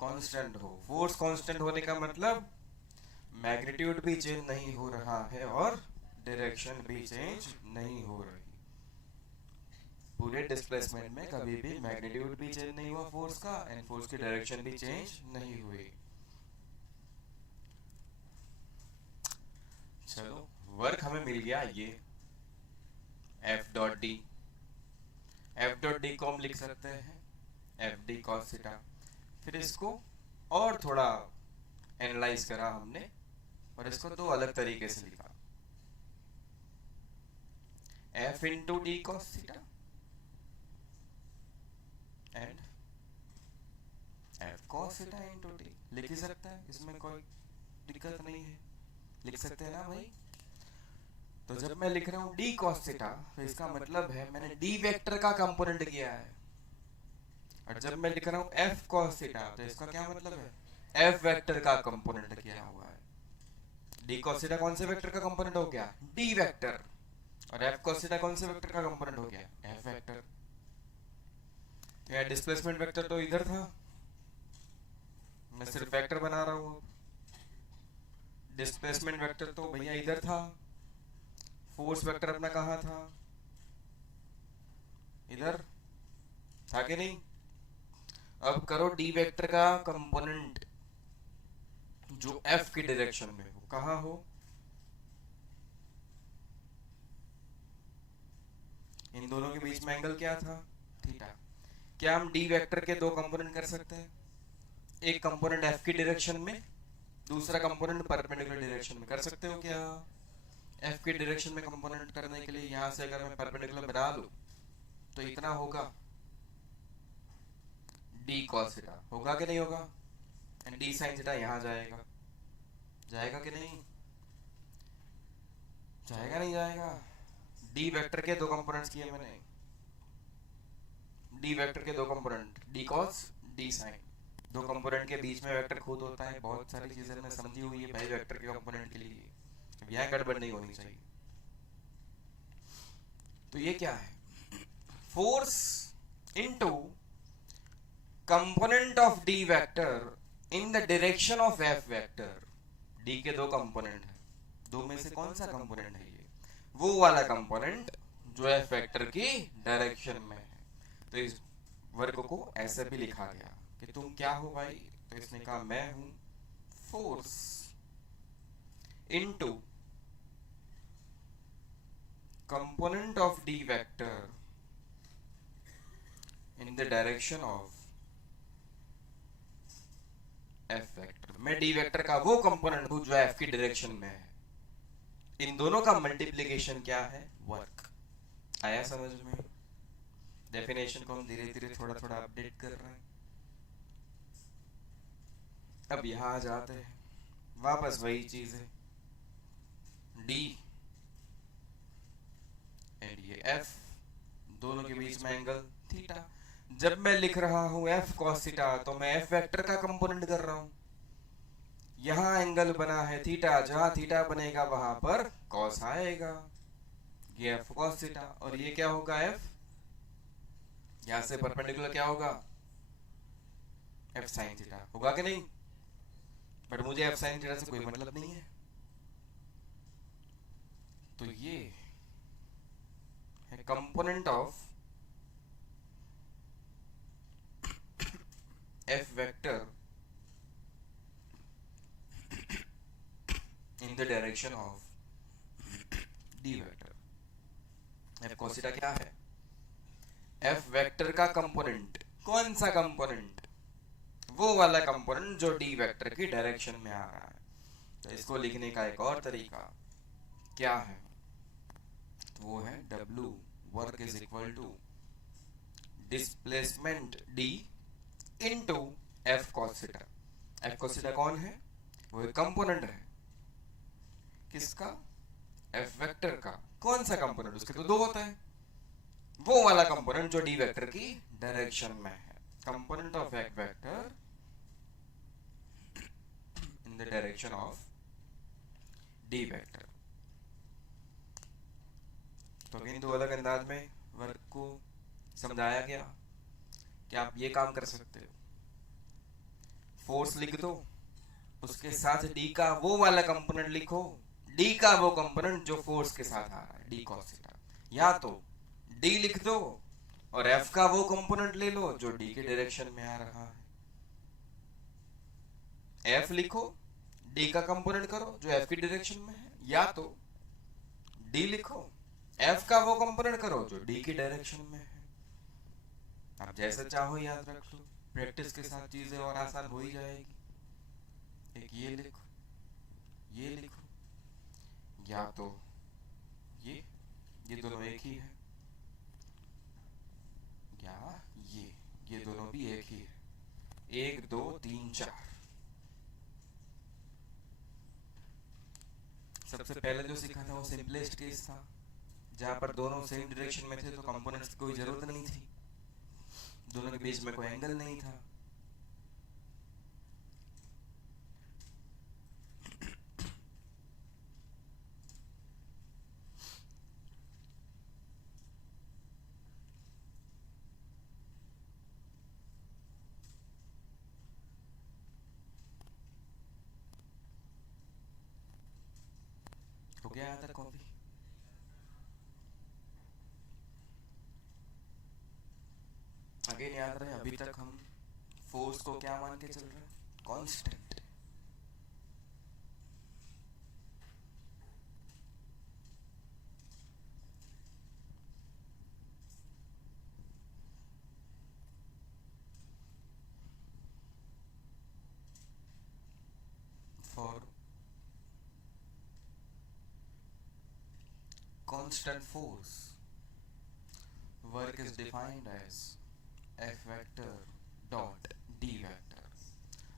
कांस्टेंट हो। फोर्स कांस्टेंट होने का मतलब मैग्नीट्यूड भी चेंज नहीं हो रहा है और डायरेक्शन भी चेंज नहीं हो रही। पूरे डिस्प्लेसमेंट में कभी भी मैग्नीट्यूड भी चेंज नहीं हुआ फोर्स का, एंड फोर्स की डायरेक्शन भी चेंज नहीं हुई। चलो वर्क हमें मिल गया ये F dot D. F dot D को हम लिख सकते हैं एफ डी कॉस थीटा। फिर इसको और थोड़ा एनालाइज करा हमने और इसको दो अलग तरीके से लिखा, f into D cos theta and f cos theta into D. लिख ही सकता है, इसमें कोई दिक्कत नहीं है, लिख सकते हैं ना भाई। तो जब मैं लिख रहा हूं d cos थीटा तो इसका मतलब है मैंने d वेक्टर का कंपोनेंट किया है, और जब मैं लिख रहा हूं f cos थीटा तो इसका क्या मतलब है, f वेक्टर का कंपोनेंट किया हुआ है। d cos थीटा कौन से वेक्टर का कंपोनेंट हो गया, d वेक्टर, और f cos थीटा कौन से वेक्टर का कंपोनेंट हो गया, f वेक्टर। तो यार डिस्प्लेसमेंट वेक्टर तो इधर था, मैं सिर्फ वेक्टर बना रहा हूं। डिस्प्लेसमेंट वेक्टर तो भैया इधर था, फोर्स वेक्टर अपना कहां था, इधर था कि नहीं। अब करो डी वेक्टर का कंपोनेंट जो एफ की डायरेक्शन में हो, कहां हो, इन दोनों के बीच में एंगल क्या था, थीटा। क्या हम डी वेक्टर के दो कंपोनेंट कर सकते हैं, एक कंपोनेंट एफ की डायरेक्शन में, दूसरा कंपोनेंट परपेंडिकुलर डायरेक्शन में, कर सकते हो क्या। एफ की डायरेक्शन में कंपोनेंट करने के लिए यहां से अगर मैं परपेंडिकुलर बना लूं तो इतना होगा डी कॉस थीटा, होगा कि नहीं होगा, एंड डी साइन थीटा यहां जाएगा, जाएगा कि नहीं, जाएगा नहीं जाएगा। डी वेक्टर के दो कंपोनेंट्स किए मैंने, डी वेक्टर के दो component, D cos D sine. दो कंपोनेंट के बीच में वेक्टर खुद होता है, बहुत सारी चीजें मैंने समझी हुई है भाई वेक्टर के कंपोनेंट के लिए, यह गड़बड़ नहीं होनी चाहिए। तो ये क्या है, force into component of D vector in the direction of F vector. D के दो कंपोनेंट है, दो में से कौन सा कंपोनेंट है ये, वो वाला कंपोनेंट जो एफ वेक्टर की डायरेक्शन में है। तो इस वर्ग को ऐसे भी लिखा गया कि तुम क्या हो भाई, तो इसने कहा मैं हूं force into component of D vector in the direction of F vector. मैं डी वेक्टर का वो कंपोनेंट हूं जो एफ की डायरेक्शन में है, इन दोनों का मल्टीप्लिकेशन क्या है, वर्क। आया समझ में। डेफिनेशन को हम धीरे धीरे थोड़ा थोड़ा अपडेट कर रहे हैं। अब यहां आ जाते हैं, वापस वही चीज है, डी एंड ये एफ, दोनों के बीच में एंगल थीटा। जब मैं लिख रहा हूं एफ कॉस थीटा तो मैं एफ वेक्टर का कंपोनेंट कर रहा हूं, यहां एंगल बना है थीटा, जहां थीटा बनेगा वहां पर कॉस आएगा, ये एफ कॉस थीटा, और ये क्या होगा एफ, यहां से परपेंडिकुलर क्या होगा, एफ साइन थीटा, होगा कि नहीं। बट मुझे एफ साइन थीटा से कोई मतलब नहीं है, तो ये है component of F vector in the direction of D vector. F cos theta क्या है, एफ वेक्टर का कंपोनेंट, कौन सा कंपोनेंट, वो वाला कंपोनेंट जो डी वेक्टर की डायरेक्शन में आ रहा है। तो इसको लिखने का एक और तरीका क्या है, तो वो है W work is equal to displacement D into F cos theta. F cos theta कौन है, वो एक कंपोनेंट है, किसका, एफ वेक्टर का। कौन सा कंपोनेंट, उसके तो दो होता है, वो वाला कंपोनेंट जो डी वेक्टर की डायरेक्शन में है, component of F vector in the direction of D vector. तो इन दो अलग अंदाज में वर्क को समझाया गया कि आप ये काम कर सकते हो, फोर्स लिख दो, उसके साथ डी का वो वाला कंपोनेंट लिखो, डी का वो कंपोनेंट जो फोर्स के साथ आ रहा है, डी cos थीटा, या तो डी लिख दो और एफ का वो कंपोनेंट ले लो जो डी के डायरेक्शन में आ रहा है, एफ लिखो, डी का कंपोनेंट करो जो एफ की डायरेक्शन में है, या तो डी लिखो, एफ का वो कंपोनेंट करो जो डी की डायरेक्शन में है। आप जैसे चाहो याद रख लो, प्रैक्टिस के साथ चीजें और आसान हो ही जाएगी। एक ये लिखो, ये लिखो, या तो ये दोनों एक ही है, या ये दोनों भी एक ही है। 1 2 3 4। सबसे पहले जो सीखा था वो सिंपलेस्ट केस था, जहां पर दोनों सेम डायरेक्शन में थे तो कंपोनेंट्स की कोई जरूरत नहीं थी, दोनों के बीच में कोई एंगल नहीं था। हो गया यहाँ तक कॉपी? अगेन याद रहे, अभी तक हम फोर्स को क्या मान के चल रहे हैं? Constant. For constant force, work is defined as F vector dot D vector।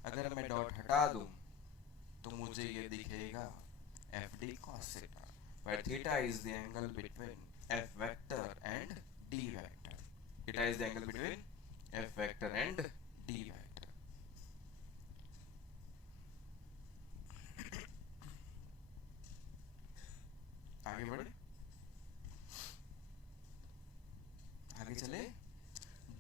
अगर मैं डॉट हटा दूं तो मुझे ये दिखेगा F D cos theta, where theta is the angle between F vector and D vector। Theta is the angle between F vector and D vector। आगे बढ़े, आगे चले।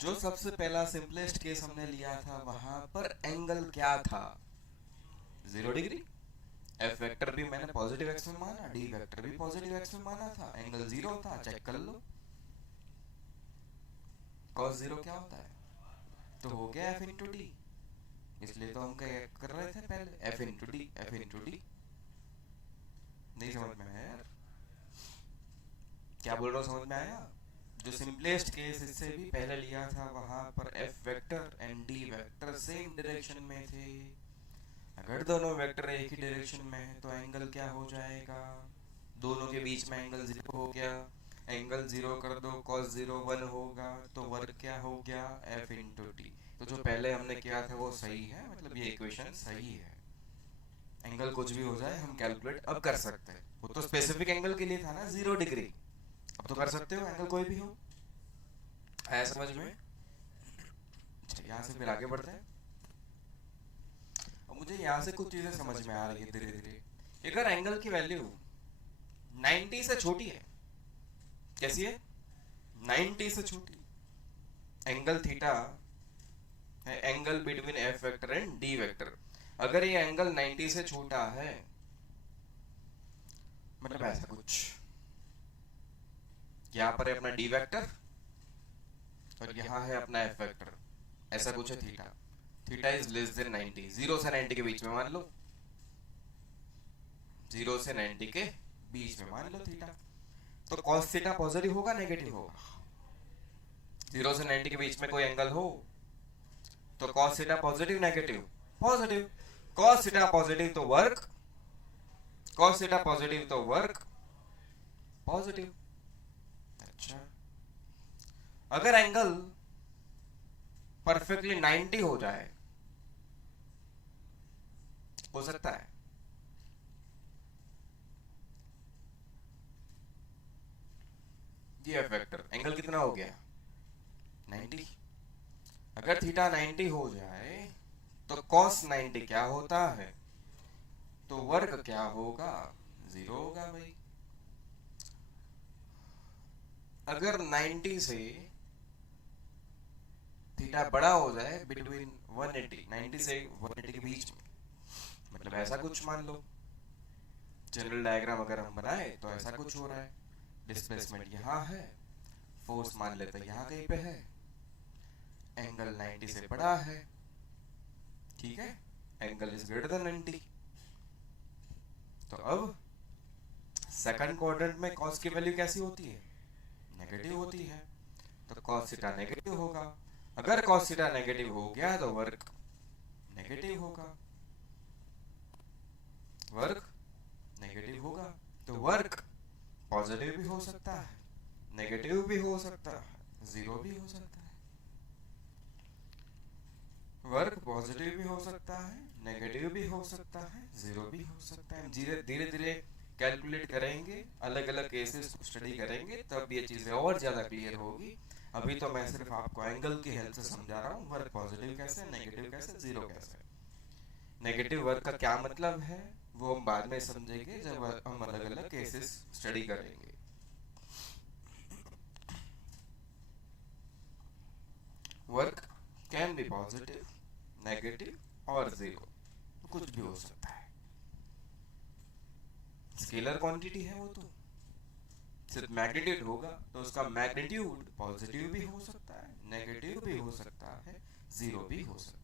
जो सबसे पहला सिंपलेस्ट केस हमने लिया था वहां पर एंगल क्या था? 0 डिग्री। एफ वेक्टर भी मैंने पॉजिटिव एक्स में माना, डी वेक्टर भी पॉजिटिव एक्स में माना था, एंगल 0 था, चेक कर लो। cos 0 क्या होता है? तो हो गया f इंटू डी, इसलिए तो हम कर रहे थे पहले f into D, f into D. नहीं समझ में आया यार? क्या बोल रहा हूँ, समझ में आया? जो सिंपलेस्ट केस इससे भी पहले लिया था वहां पर F vector and D vector same direction में थे। अगर दोनों वेक्टर एक ही डायरेक्शन में है तो एंगल क्या हो जाएगा? दोनों के बीच में एंगल 0 हो गया, एंगल 0 कर दो, cos 0 1 होगा, तो वर्क क्या हो गया? f into D. तो जो पहले हमने किया था वो सही है, मतलब ये इक्वेशन सही है। एंगल कुछ भी हो जाए हम कैलकुलेट अब कर सकते हैं, वो तो स्पेसिफिक एंगल के लिए था ना 0 डिग्री, अब तो कर सकते हो एंगल कोई भी हो। आया समझ में? यहाँ से फिर आगे बढ़ते हैं। अब मुझे यहाँ से कुछ चीजें समझ में आ रही है धीरे धीरे। अगर एंगल की वैल्यू 90 से छोटी है, कैसी है? 90 से छोटी, एंगल थीटा है angle between F vector and D vector. अगर ये एंगल 90 से छोटा है, मतलब ऐसा कुछ, यहां पर है अपना डी वेक्टर और यहां है अपना एफ वेक्टर, ऐसा कुछ है theta. Theta is less than 90, 0 से 90 के बीच में मान लो, 0 से 90 के बीच में मान लो थीटा। तो cos थीटा पॉजिटिव होगा नेगेटिव होगा? 0 से 90 के बीच में कोई एंगल हो तो cos theta positive negative? Positive. cos theta positive तो वर्क, cos थीटा पॉजिटिव तो वर्क पॉजिटिव। अच्छा, अगर एंगल परफेक्टली 90 हो जाए, हो सकता है? ये एफ वेक्टर एंगल कितना हो गया? 90। अगर थीटा 90 हो जाए तो cos 90 क्या होता है? तो वर्ग क्या होगा? 0 होगा भाई। अगर 90 से थीटा बड़ा हो जाए बिटवीन 180, 90 से 180 के बीच में, मतलब ऐसा कुछ मान लो, जनरल डायग्राम अगर हम बनाए तो ऐसा कुछ हो रहा है, डिस्प्लेसमेंट यहाँ है, फोर्स मान लेते हैं यहाँ कहीं पे है, एंगल 90 से बड़ा है, ठीक है, एंगल इज ग्रेटर देन 90। तो अब सेकंड क्वाड्रेंट में cos की वैल्यू कैसी होती है? नेगेटिव होती है, तो cos थीटा नेगेटिव होगा। अगर cos थीटा नेगेटिव हो गया तो वर्क नेगेटिव होगा, वर्क नेगेटिव होगा, तो वर्क पॉजिटिव भी हो सकता है, नेगेटिव भी हो सकता है, जीरो भी हो सकता है। वर्क पॉजिटिव भी हो सकता है, नेगेटिव भी हो सकता है, जीरो भी हो सकता है। धीरे धीरे धीरे कैलकुलेट करेंगे, अलग अलग केसेस को स्टडी करेंगे, तब ये चीजें और ज्यादा क्लियर होगी। अभी तो मैं सिर्फ आपको एंगल की हेल्प से समझा रहा हूँ, वर्क पॉजिटिव कैसे, नेगेटिव कैसे, जीरो कैसे। नेगेटिव वर्क का क्या मतलब है वो हम बाद में समझेंगे जब हम अलग अलग केसेस स्टडी करेंगे। Work can be positive, negative और जीरो, कुछ भी हो सकता है। स्केलर क्वांटिटी है वो, तो सिर्फ मैग्नीट्यूड होगा तो उसका मैग्नीट्यूड पॉजिटिव भी हो सकता है, नेगेटिव भी हो सकता है, जीरो भी हो सकता है।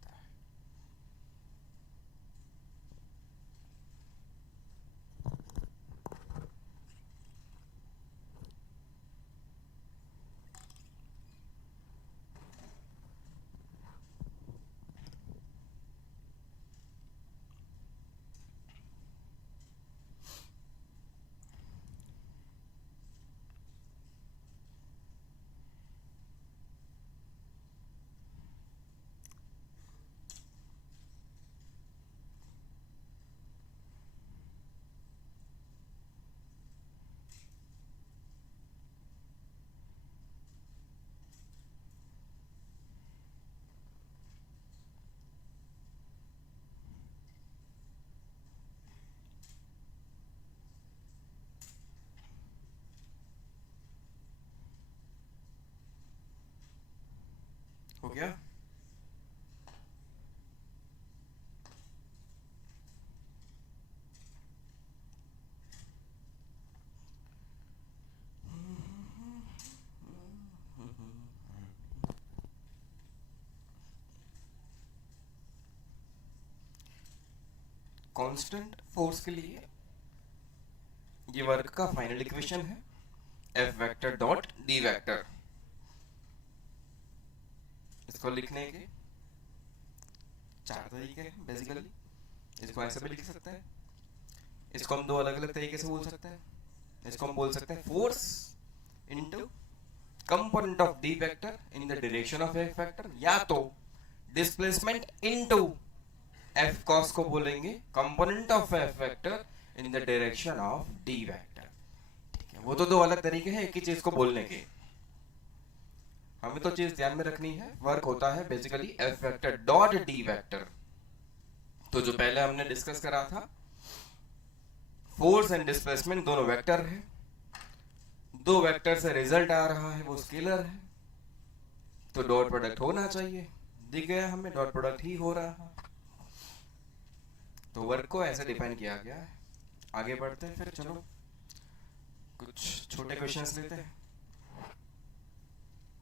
हो गया? कांस्टेंट फोर्स के लिए ये वर्क का फाइनल इक्वेशन है F vector dot D vector. इसको लिखने के चार तरीके हैं बेसिकली। इसको ऐसे भी लिख सकते हैं, इसको हम दो अलग अलग तरीके से बोल सकते हैं। इसको हम बोल सकते हैं force into component of D vector in the direction of F vector, या तो डिस्प्लेसमेंट इनटू एफ कॉस को बोलेंगे component of F vector in the direction of D vector. ठीक है, वो तो दो अलग तरीके हैं एक ही चीज को बोलने के। हमें तो चीज ध्यान में रखनी है, वर्क होता है basically F vector dot D vector. तो जो पहले हमने डिस्कस करा था, फोर्स एंड डिस्प्लेसमेंट दोनों वेक्टर है, दो वेक्टर से रिजल्ट आ रहा है वो स्केलर है, तो डॉट प्रोडक्ट होना चाहिए। दिख गया हमें, डॉट प्रोडक्ट ही हो रहा है, तो वर्क को ऐसे डिफाइन किया गया है। आगे बढ़ते हैं फिर, चलो कुछ छोटे क्वेश्चंस लेते हैं।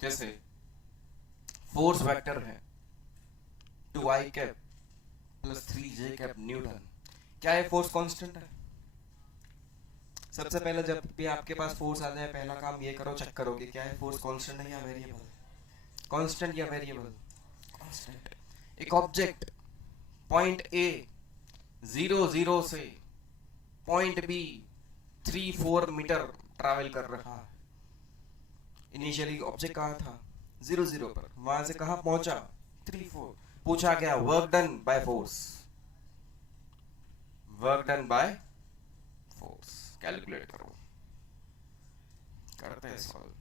जैसे फोर्स वेक्टर है 2i cap plus 3j cap Newton, क्या ये फोर्स कांस्टेंट है? सबसे पहले जब भी आपके पास फोर्स आ जाए, पहला काम ये करो, चेक करो कि क्या है फोर्स कांस्टेंट है या वेरिएबल। कांस्टेंट या वेरिएबल? कांस्टेंट। एक ऑब्जेक्ट पॉइंट ए 0 से पॉइंट बी 3-4 मीटर ट्रैवल कर रहा है। इनिशियली ऑब्जेक्ट कहाँ था? 0 पर, वहां से कहां पहुंचा? 3-4। पूछा गया work done by force, work done by force calculate करो। करते हैं सॉल्व।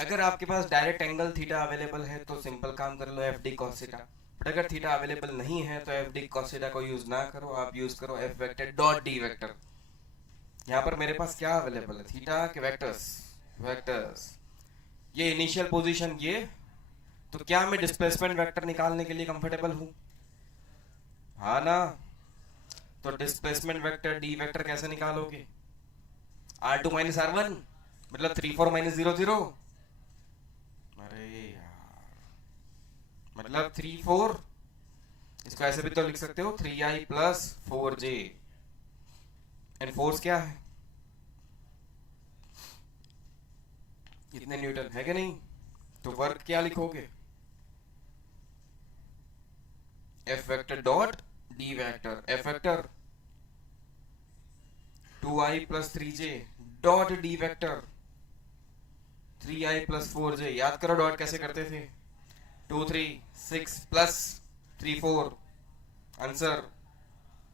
अगर आपके पास डायरेक्ट एंगल थीटा अवेलेबल है तो सिंपल काम कर लो F D cos theta, but अगर थीटा अवेलेबल नहीं है तो एफ डी कॉस थीटा को यूज ना करो, आप यूज करो F vector dot D vector. यहाँ पर मेरे पास क्या अवेलेबल है? थीटा के वेक्टर्स, वेक्टर्स ये इनिशियल पोजीशन ये, तो क्या मैं डिस्प्लेसमेंट वेक्टर निकालने के लिए कंफर्टेबल हूं? हाँ ना, तो डिस्प्लेसमेंट वेक्टर डी वेक्टर कैसे निकालोगे? r2 माइनस r1 मतलब 3-4 माइनस 0-0। अरे यार, मतलब 3-4, इसको ऐसे भी तो लिख सकते हो 3i plus 4j। And force क्या है? कितने न्यूटन है कि नहीं? तो वर्क क्या लिखोगे? F vector dot D vector F vector 2i plus 3j dot D vector 3i plus 4j। याद करो डॉट कैसे करते थे। 2 3 6 प्लस 3 4 आंसर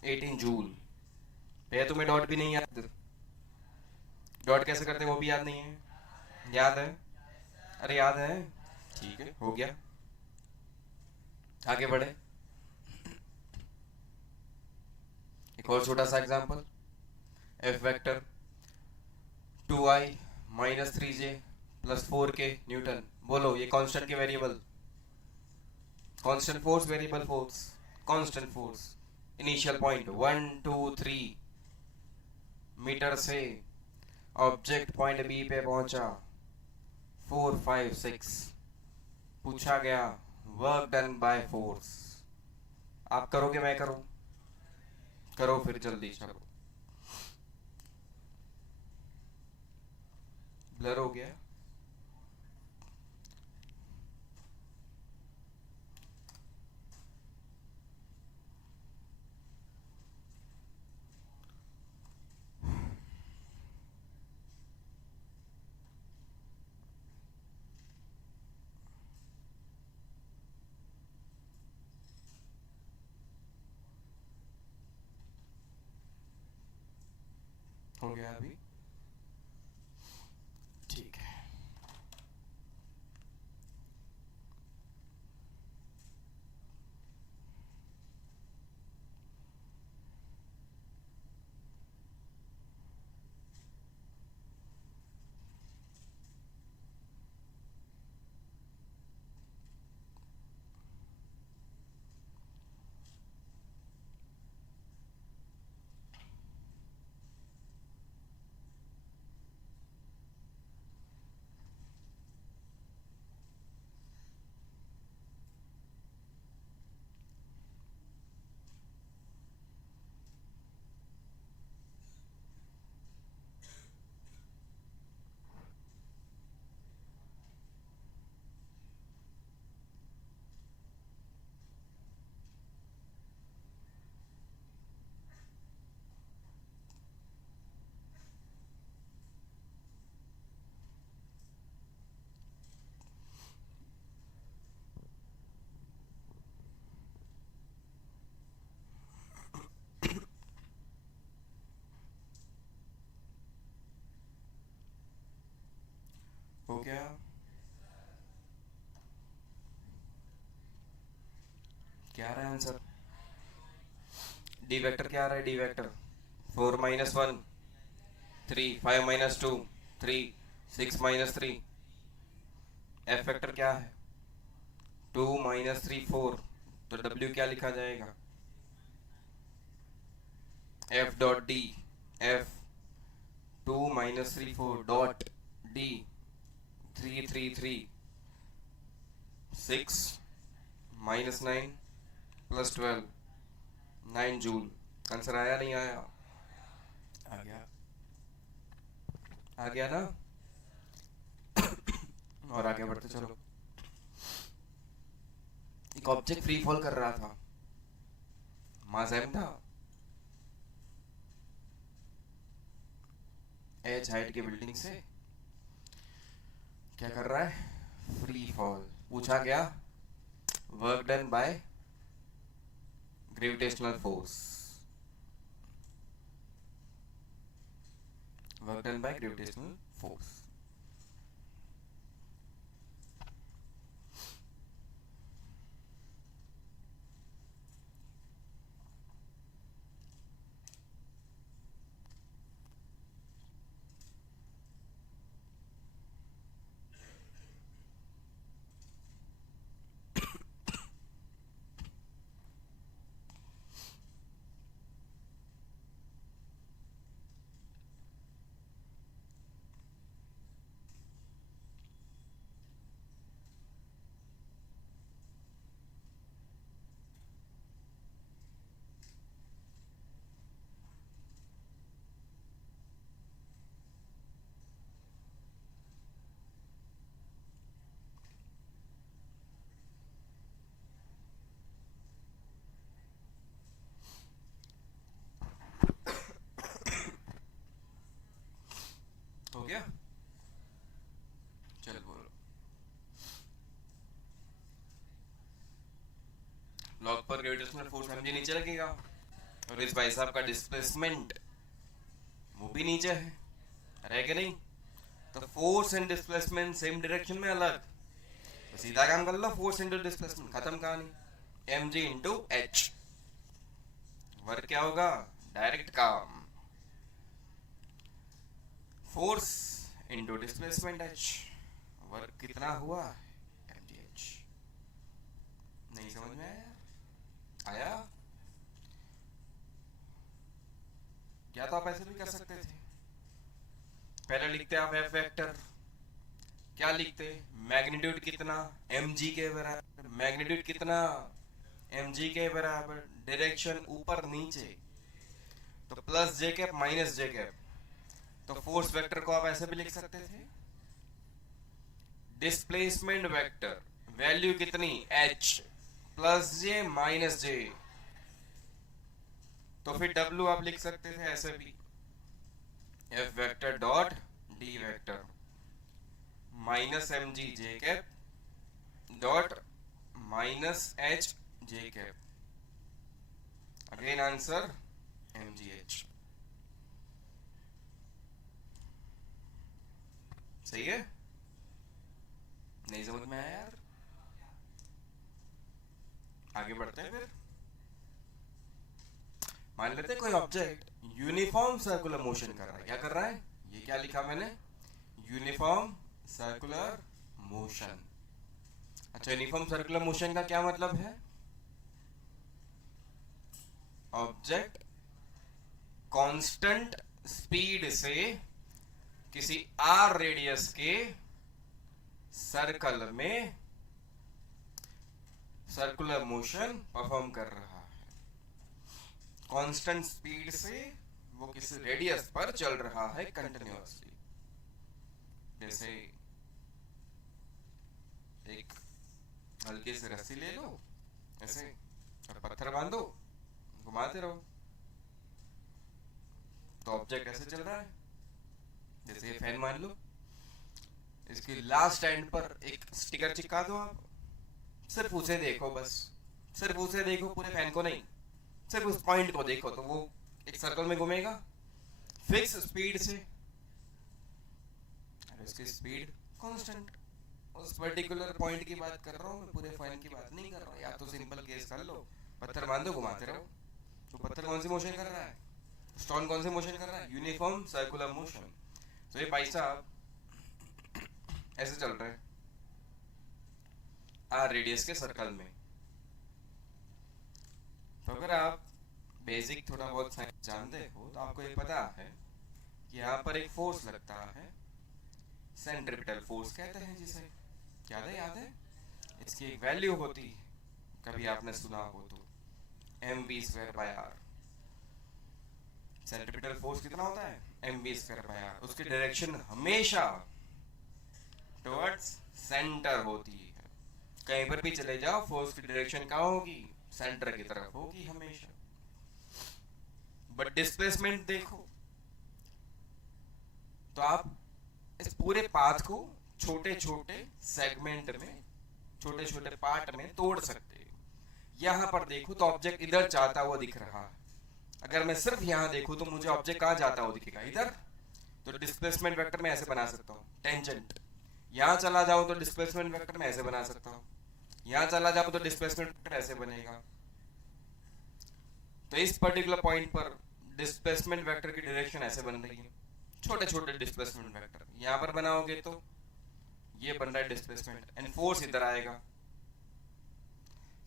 18 जूल। भैया तुम्हें डॉट भी नहीं याद, डॉट कैसे करते हैं वो भी याद नहीं है? याद है? अरे याद है, ठीक है हो गया। आगे बढ़े, एक और छोटा सा example. F vector 2i minus 3j plus 4k newton. बोलो ये कांस्टेंट के variable, constant force variable force, constant force. Initial point 1 2 3 metre से ऑब्जेक्ट पॉइंट बी पे पहुंचा 4 5 6। पूछा गया वर्क डन बाय फोर्स। आप करोगे मैं करूं? करो फिर जल्दी, चलो। ब्लर हो गया। हो गया अभी, ठीक है। हो गया, क्या आ रहा है आंसर? डी वेक्टर क्या आ रहा है? D vector 4 minus 1 3 5 minus 2 3 6 minus 3। F vector क्या है? 2 माइनस 3 4। तो डब्ल्यू क्या लिखा जाएगा? F dot D. F 2 minus 3 4 dot D 3 3 3 6 minus 9 plus 12 9 joule. Answer आया नहीं आया? आ गया, आ गया ना। और आगे बढ़ते चलो। एक ऑब्जेक्ट फ्री फॉल कर रहा था, मास एम था, एच हाइट की बिल्डिंग से क्या कर रहा है? Free fall. पूछा गया work done by gravitational force, work done by gravitational force. ऊपर ग्रेविटेशनल फोर्स mg नीचे लगेगा, और इस भाई साहब का डिस्प्लेसमेंट वो भी नीचे है कि नहीं? तो force and displacement same direction में अलग, तो सीधा काम कर लो, फोर्स इंटू डिस्प्लेसमेंट, खत्म कहानी, mg इंटू h। वर्क क्या होगा? डायरेक्ट काम, force into displacement h, work कितना हुआ? mgh। नहीं समझ में आया? या तो आप ऐसे भी कर सकते थे, पहले लिखते आप एफ वेक्टर, क्या लिखते? मैग्नीट्यूड कितना? mg के बराबर। मैग्नीट्यूड कितना? mg के बराबर। डायरेक्शन ऊपर नीचे, तो प्लस जे कैप माइनस जे कैप। तो फोर्स वेक्टर को आप ऐसे भी लिख सकते थे, डिस्प्लेसमेंट वेक्टर, वैल्यू कितनी? h प्लस जे माइनस जे। तो फिर w आप लिख सकते थे ऐसे भी, f vector dot d vector minus mg जे कैप डॉट माइनस h जे कैप। Again answer mgh। सही है? नहीं समझ में आया यार? आगे बढ़ते हैं फिर। मान लेते हैं कोई ऑब्जेक्ट यूनिफॉर्म सर्कुलर मोशन कर रहा है। क्या कर रहा है? ये क्या लिखा मैंने? Uniform circular motion. अच्छा, यूनिफॉर्म सर्कुलर मोशन का क्या मतलब है? ऑब्जेक्ट कांस्टेंट स्पीड से किसी r रेडियस के सर्कल में सर्कुलर मोशन परफॉर्म कर रहा है। कांस्टेंट स्पीड से वो किसी रेडियस पर चल रहा है कंटिन्यूअसली। जैसे एक हल्के से रस्सी ले लो ऐसे, और पत्थर बांधो, घुमाते रहो, तो ऑब्जेक्ट ऐसे चल रहा है। जैसे ये फैन मान लो, इसकी लास्ट एंड पर एक स्टिकर चिपका दो आप, सिर्फ उसे देखो, बस सिर्फ उसे देखो, पूरे फैन को नहीं, सिर्फ उस पॉइंट को देखो, तो वो एक सर्कल में घूमेगा फिक्स स्पीड से, और उसकी स्पीड कांस्टेंट। उस पर्टिकुलर पॉइंट की बात कर रहा हूं मैं, पूरे फैन की बात नहीं कर रहा हूं। या तो सिंपल केस कर लो, पत्थर बांध दो, घुमाते रहो। तो पत्थर कौन सी मोशन कर रहा है? स्टोन कौन सी मोशन कर रहा है? Uniform circular motion. तो ये भाई साहब ऐसे चल रहे हैं आर रेडियस के सर्कल में। तो अगर आप बेसिक थोड़ा बहुत साइंस जानते हो तो आपको ये पता है कि यहाँ पर एक फोर्स लगता है, सेंट्रिपिटल फोर्स कहते हैं जिसे। याद है? याद है? इसकी एक वैल्यू होती है, कभी आपने सुना हो तो, mv²/r। सेंट्रिपिटल फोर्स कितना होता है? mv²/r। उसकी डायरेक्शन हमेशा टुवर्ड्स सेंटर होती है। कहीं पर भी चले जाओ, फोर्स की डायरेक्शन कहाँ होगी? सेंटर की तरफ होगी हमेशा। बट डिस्प्लेसमेंट देखो, तो आप इस पूरे पाथ को छोटे छोटे सेगमेंट में, छोटे छोटे पार्ट में तोड़ सकते हो। यहां पर देखो तो ऑब्जेक्ट इधर जाता हुआ दिख रहा है। अगर मैं सिर्फ यहां देखूं तो मुझे ऑब्जेक्ट कहां जाता हुआ दिखेगा? इधर। तो डिस्प्लेसमेंट वेक्टर में ऐसे बना सकता हूं, टेंजेंट। यहां चला जाऊं तो डिस्प्लेसमेंट वेक्टर में ऐसे बना सकता हूं, यहां चला जाऊं तो डिस्प्लेसमेंट वेक्टर ऐसे बनेगा। तो इस पर्टिकुलर पॉइंट पर डिस्प्लेसमेंट वेक्टर की डायरेक्शन ऐसे बन रही है, छोटे छोटे डिस्प्लेसमेंट वेक्टर। यहां पर बनाओगे तो ये बन रहा है डिस्प्लेसमेंट, एंड फोर्स इधर आएगा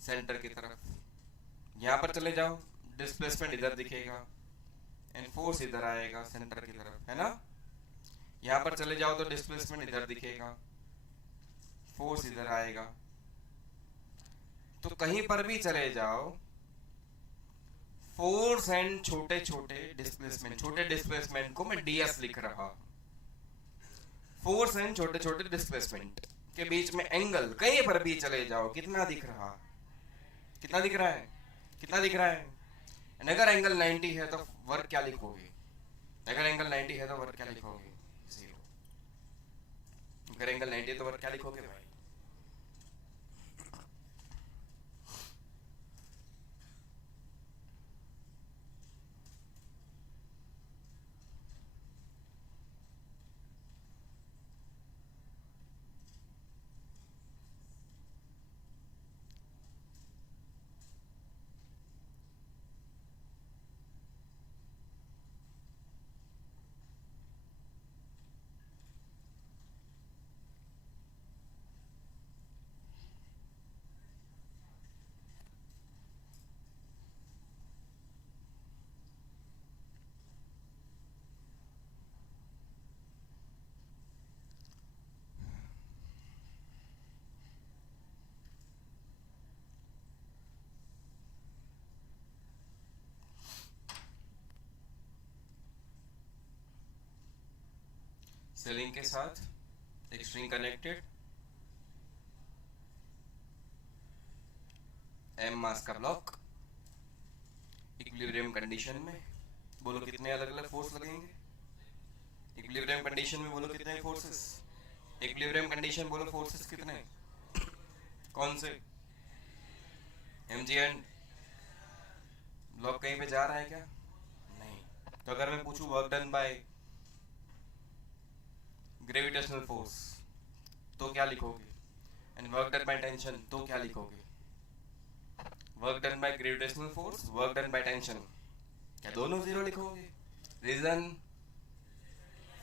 सेंटर की तरफ। यहां पर चले जाओ, डिस्प्लेसमेंट इधर दिखेगा एंड फोर्स इधर आएगा सेंटर की तरफ, है ना? यहां पर चले जाओ तो डिस्प्लेसमेंट इधर दिखेगा, फोर्स इधर आएगा। तो कहीं पर भी चले जाओ, फोर्स एंड छोटे छोटे डिस्प्लेसमेंट, छोटे डिस्प्लेसमेंट को मैं ds लिख रहा, फोर्स एंड छोटे छोटे डिस्प्लेसमेंट के बीच में एंगल कहीं पर भी चले जाओ, कितना दिख रहा? कितना दिख रहा है? कितना दिख रहा है? अगर एंगल 90 है तो वर्क क्या लिखोगे? अगर एंगल 90 है तो वर्क क्या लिखोगे? 0। अगर एंगल 90 है तो वर्क क्या लिखोगे भाई? सीलिंग के साथ एक स्ट्रिंग कनेक्टेड, m मास का ब्लॉक, इक्विलिब्रियम कंडीशन में बोलो कितने अलग अलग फोर्स लगेंगे? इक्विलिब्रियम कंडीशन में बोलो कितने फोर्सेस? इक्विलिब्रियम कंडीशन बोलो फोर्सेस कितने? कौन से? mg एंड ब्लॉक कहीं पे जा रहा है क्या? नहीं। तो अगर मैं पूछूं work done by gravitational force तो क्या लिखोगे? And work done by tension तो क्या लिखोगे? Work done by gravitational force, work done by tension, क्या दोनों जीरो लिखोगे? रीजन,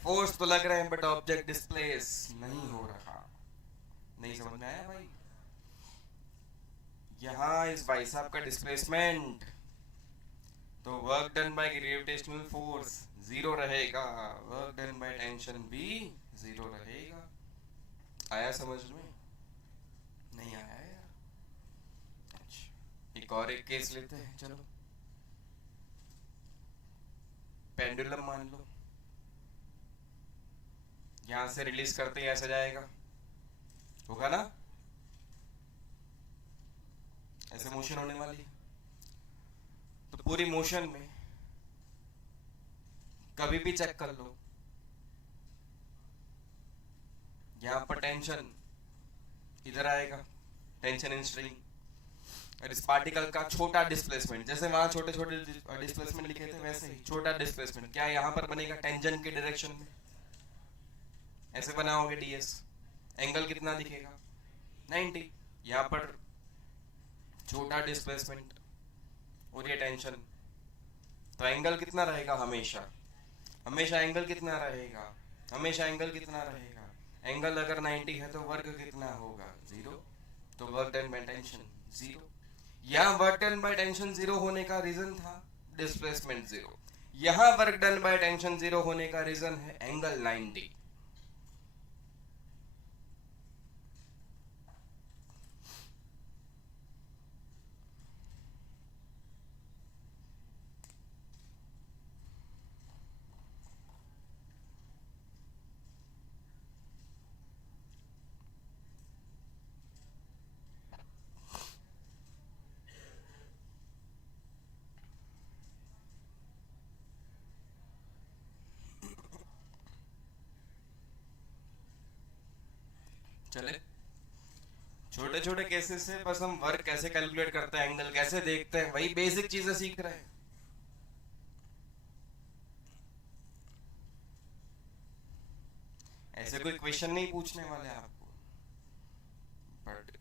फोर्स तो लग रहे हैं बट ऑब्जेक्ट डिस्प्लेस नहीं हो रहा। नहीं समझ में आया भाई? यहां इस भाई साहब का डिस्प्लेसमेंट, तो work done by gravitational force zero रहेगा, वर्क डन बाय टेंशन भी जीरो रहेगा। आया समझ में? नहीं आया यार? अच्छा, एक और एक केस लेते हैं। चलो, पेंडुलम मान लो, यहां से रिलीज करते ही ऐसा जाएगा, होगा ना? ऐसे मोशन होने वाली। तो पूरी मोशन में कभी भी चेक कर लो, यहां पर टेंशन इधर आएगा, टेंशन इन स्ट्रिंग, और इस पार्टिकल का छोटा डिस्प्लेसमेंट, जैसे वहां छोटे छोटे डिस्प्लेसमेंट लिखे थे वैसे ही छोटा डिस्प्लेसमेंट क्या यहां पर बनेगा? टेंजेंट के डायरेक्शन में ऐसे बनाओगे ds, एंगल कितना दिखेगा? 90। यहां पर छोटा डिस्प्लेसमेंट और ये टेंशन, तो एंगल कितना रहेगा? हमेशा हमेशा एंगल कितना रहेगा? हमेशा एंगल कितना रहेगा? एंगल अगर 90 है तो वर्क कितना होगा? 0। तो वर्क डन बाय टेंशन 0। यहां वर्क डन बाय टेंशन 0 होने का रीजन था डिस्प्लेसमेंट 0, यहां वर्क डन बाय टेंशन 0 होने का रीजन है एंगल 90। चले, छोटे छोटे केसेस से बस हम वर्क कैसे कैलकुलेट करते हैं, एंगल कैसे देखते हैं, वही बेसिक चीजें सीख रहे हैं। ऐसे कोई क्वेश्चन नहीं पूछने वाले आपको, बट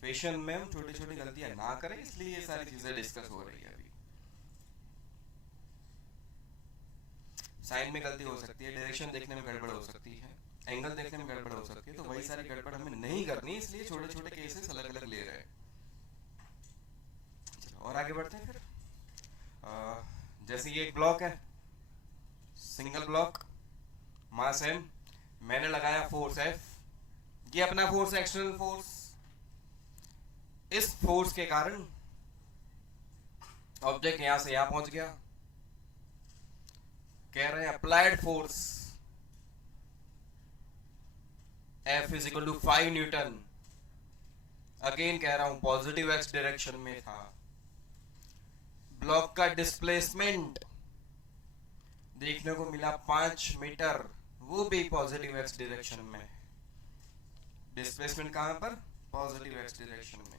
क्वेश्चन में हम छोटी छोटी गलतियां ना करें, इसलिए ये सारी चीजें डिस्कस हो रही है। अभी साइन में गलती हो सकती है, डायरेक्शन देखने में गड़बड़ हो सकती है, एंगल देखने में गड़बड़ हो सकती है, तो वही सारी गड़बड़ हमें नहीं करनी, इसलिए छोटे छोटे केसेस अलग अलग ले रहे हैं। और आगे बढ़ते हैं फिर। जैसे ये एक ब्लॉक है, सिंगल ब्लॉक, मास m, मैंने लगाया फोर्स F, ये अपना फोर्स एक्सटर्नल फोर्स, इस फोर्स के कारण ऑब्जेक्ट यहां से यहां पहुंच गया, कह रहे हैं applied force F is equal to 5 newton. Again कह रहा हूं पॉजिटिव एक्स डायरेक्शन में था, ब्लॉक का डिस्प्लेसमेंट देखने को मिला 5 मीटर, वो भी पॉजिटिव एक्स डायरेक्शन में। डिस्प्लेसमेंट कहां पर? पॉजिटिव एक्स डायरेक्शन में।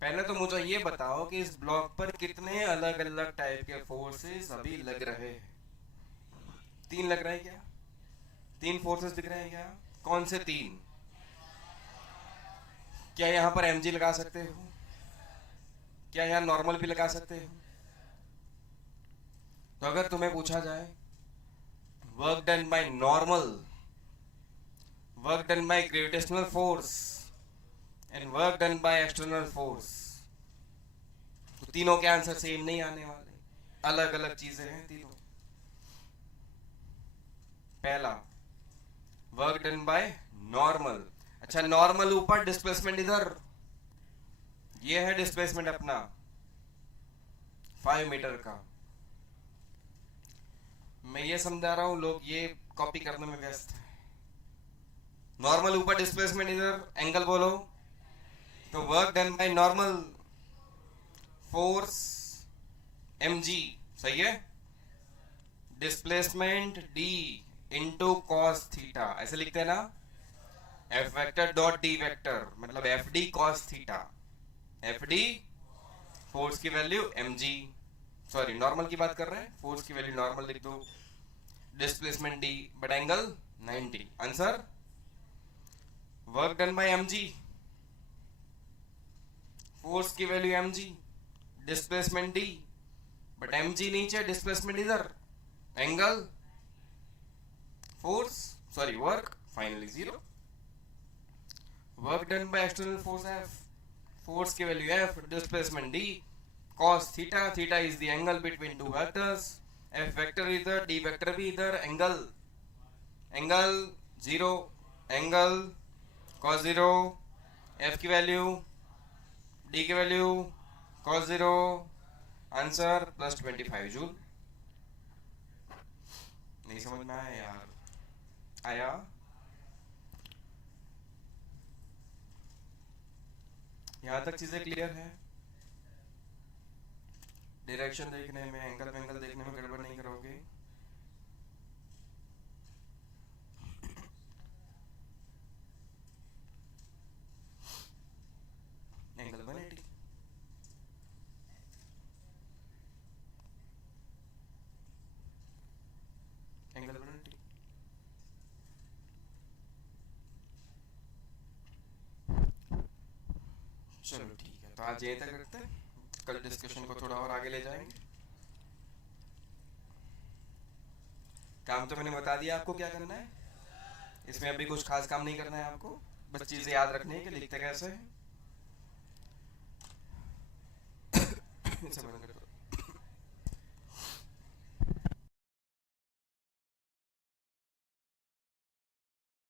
पहले तो मुझे ये बताओ कि इस ब्लॉक पर कितने अलग अलग टाइप के फोर्सेस अभी लग रहे हैं? 3 लग रहे हैं क्या? 3 फोर्सेस दिख रहे हैं क्या? कौन से 3? क्या यहां पर mg लगा सकते हो? क्या यहां नॉर्मल भी लगा सकते हो? तो अगर तुम्हें पूछा जाए work done by normal, work done by gravitational force and work done by external force, तो तीनों के आंसर सेम नहीं आने वाले, अलग अलग चीजें हैं तीनों। पहला वर्क डन बाय नॉर्मल, अच्छा नॉर्मल ऊपर, डिस्प्लेसमेंट इधर, ये है डिस्प्लेसमेंट अपना 5 मीटर का। मैं ये समझा रहा हूं, लोग ये कॉपी करने में व्यस्त हैं। नॉर्मल ऊपर, डिस्प्लेसमेंट इधर, एंगल बोलो तो work done by normal force mg, सही है। Displacement d into cos theta, ऐसे लिखते हैं ना, F vector dot D vector मतलब F D cos theta, F D force की वैल्यू mg, सॉरी नॉर्मल की बात कर रहे हैं, फोर्स की वैल्यू नॉर्मल लिख दो, displacement d but angle 90, answer work done by mg, force की value mg, displacement d but mg नीचे, डिस्प्लेसमेंट इधर, angle, force sorry work, finally 0। Work done by external force F, force की value F, displacement D, cos theta, theta is the angle between two vectors, F vector इधर, D vector भी इधर, angle, angle 0, angle cos 0, F की value, D की value cos 0, answer +25 joule. नहीं समझ में आया यार? आया? यहां तक चीजें क्लियर है? डायरेक्शन देखने में, एंगल देखने में गड़बड़ नहीं करोगे? एंगल 180, एंगल 180, चलो ठीक है, तो आज यहीं तक रखते हैं, कल डिस्कशन को थोड़ा और आगे ले जाएंगे। काम तो मैंने बता दिया आपको क्या करना है, इसमें अभी कुछ खास काम नहीं करना है आपको, बस चीजें याद रखनी है कि लिखते कैसे हैं।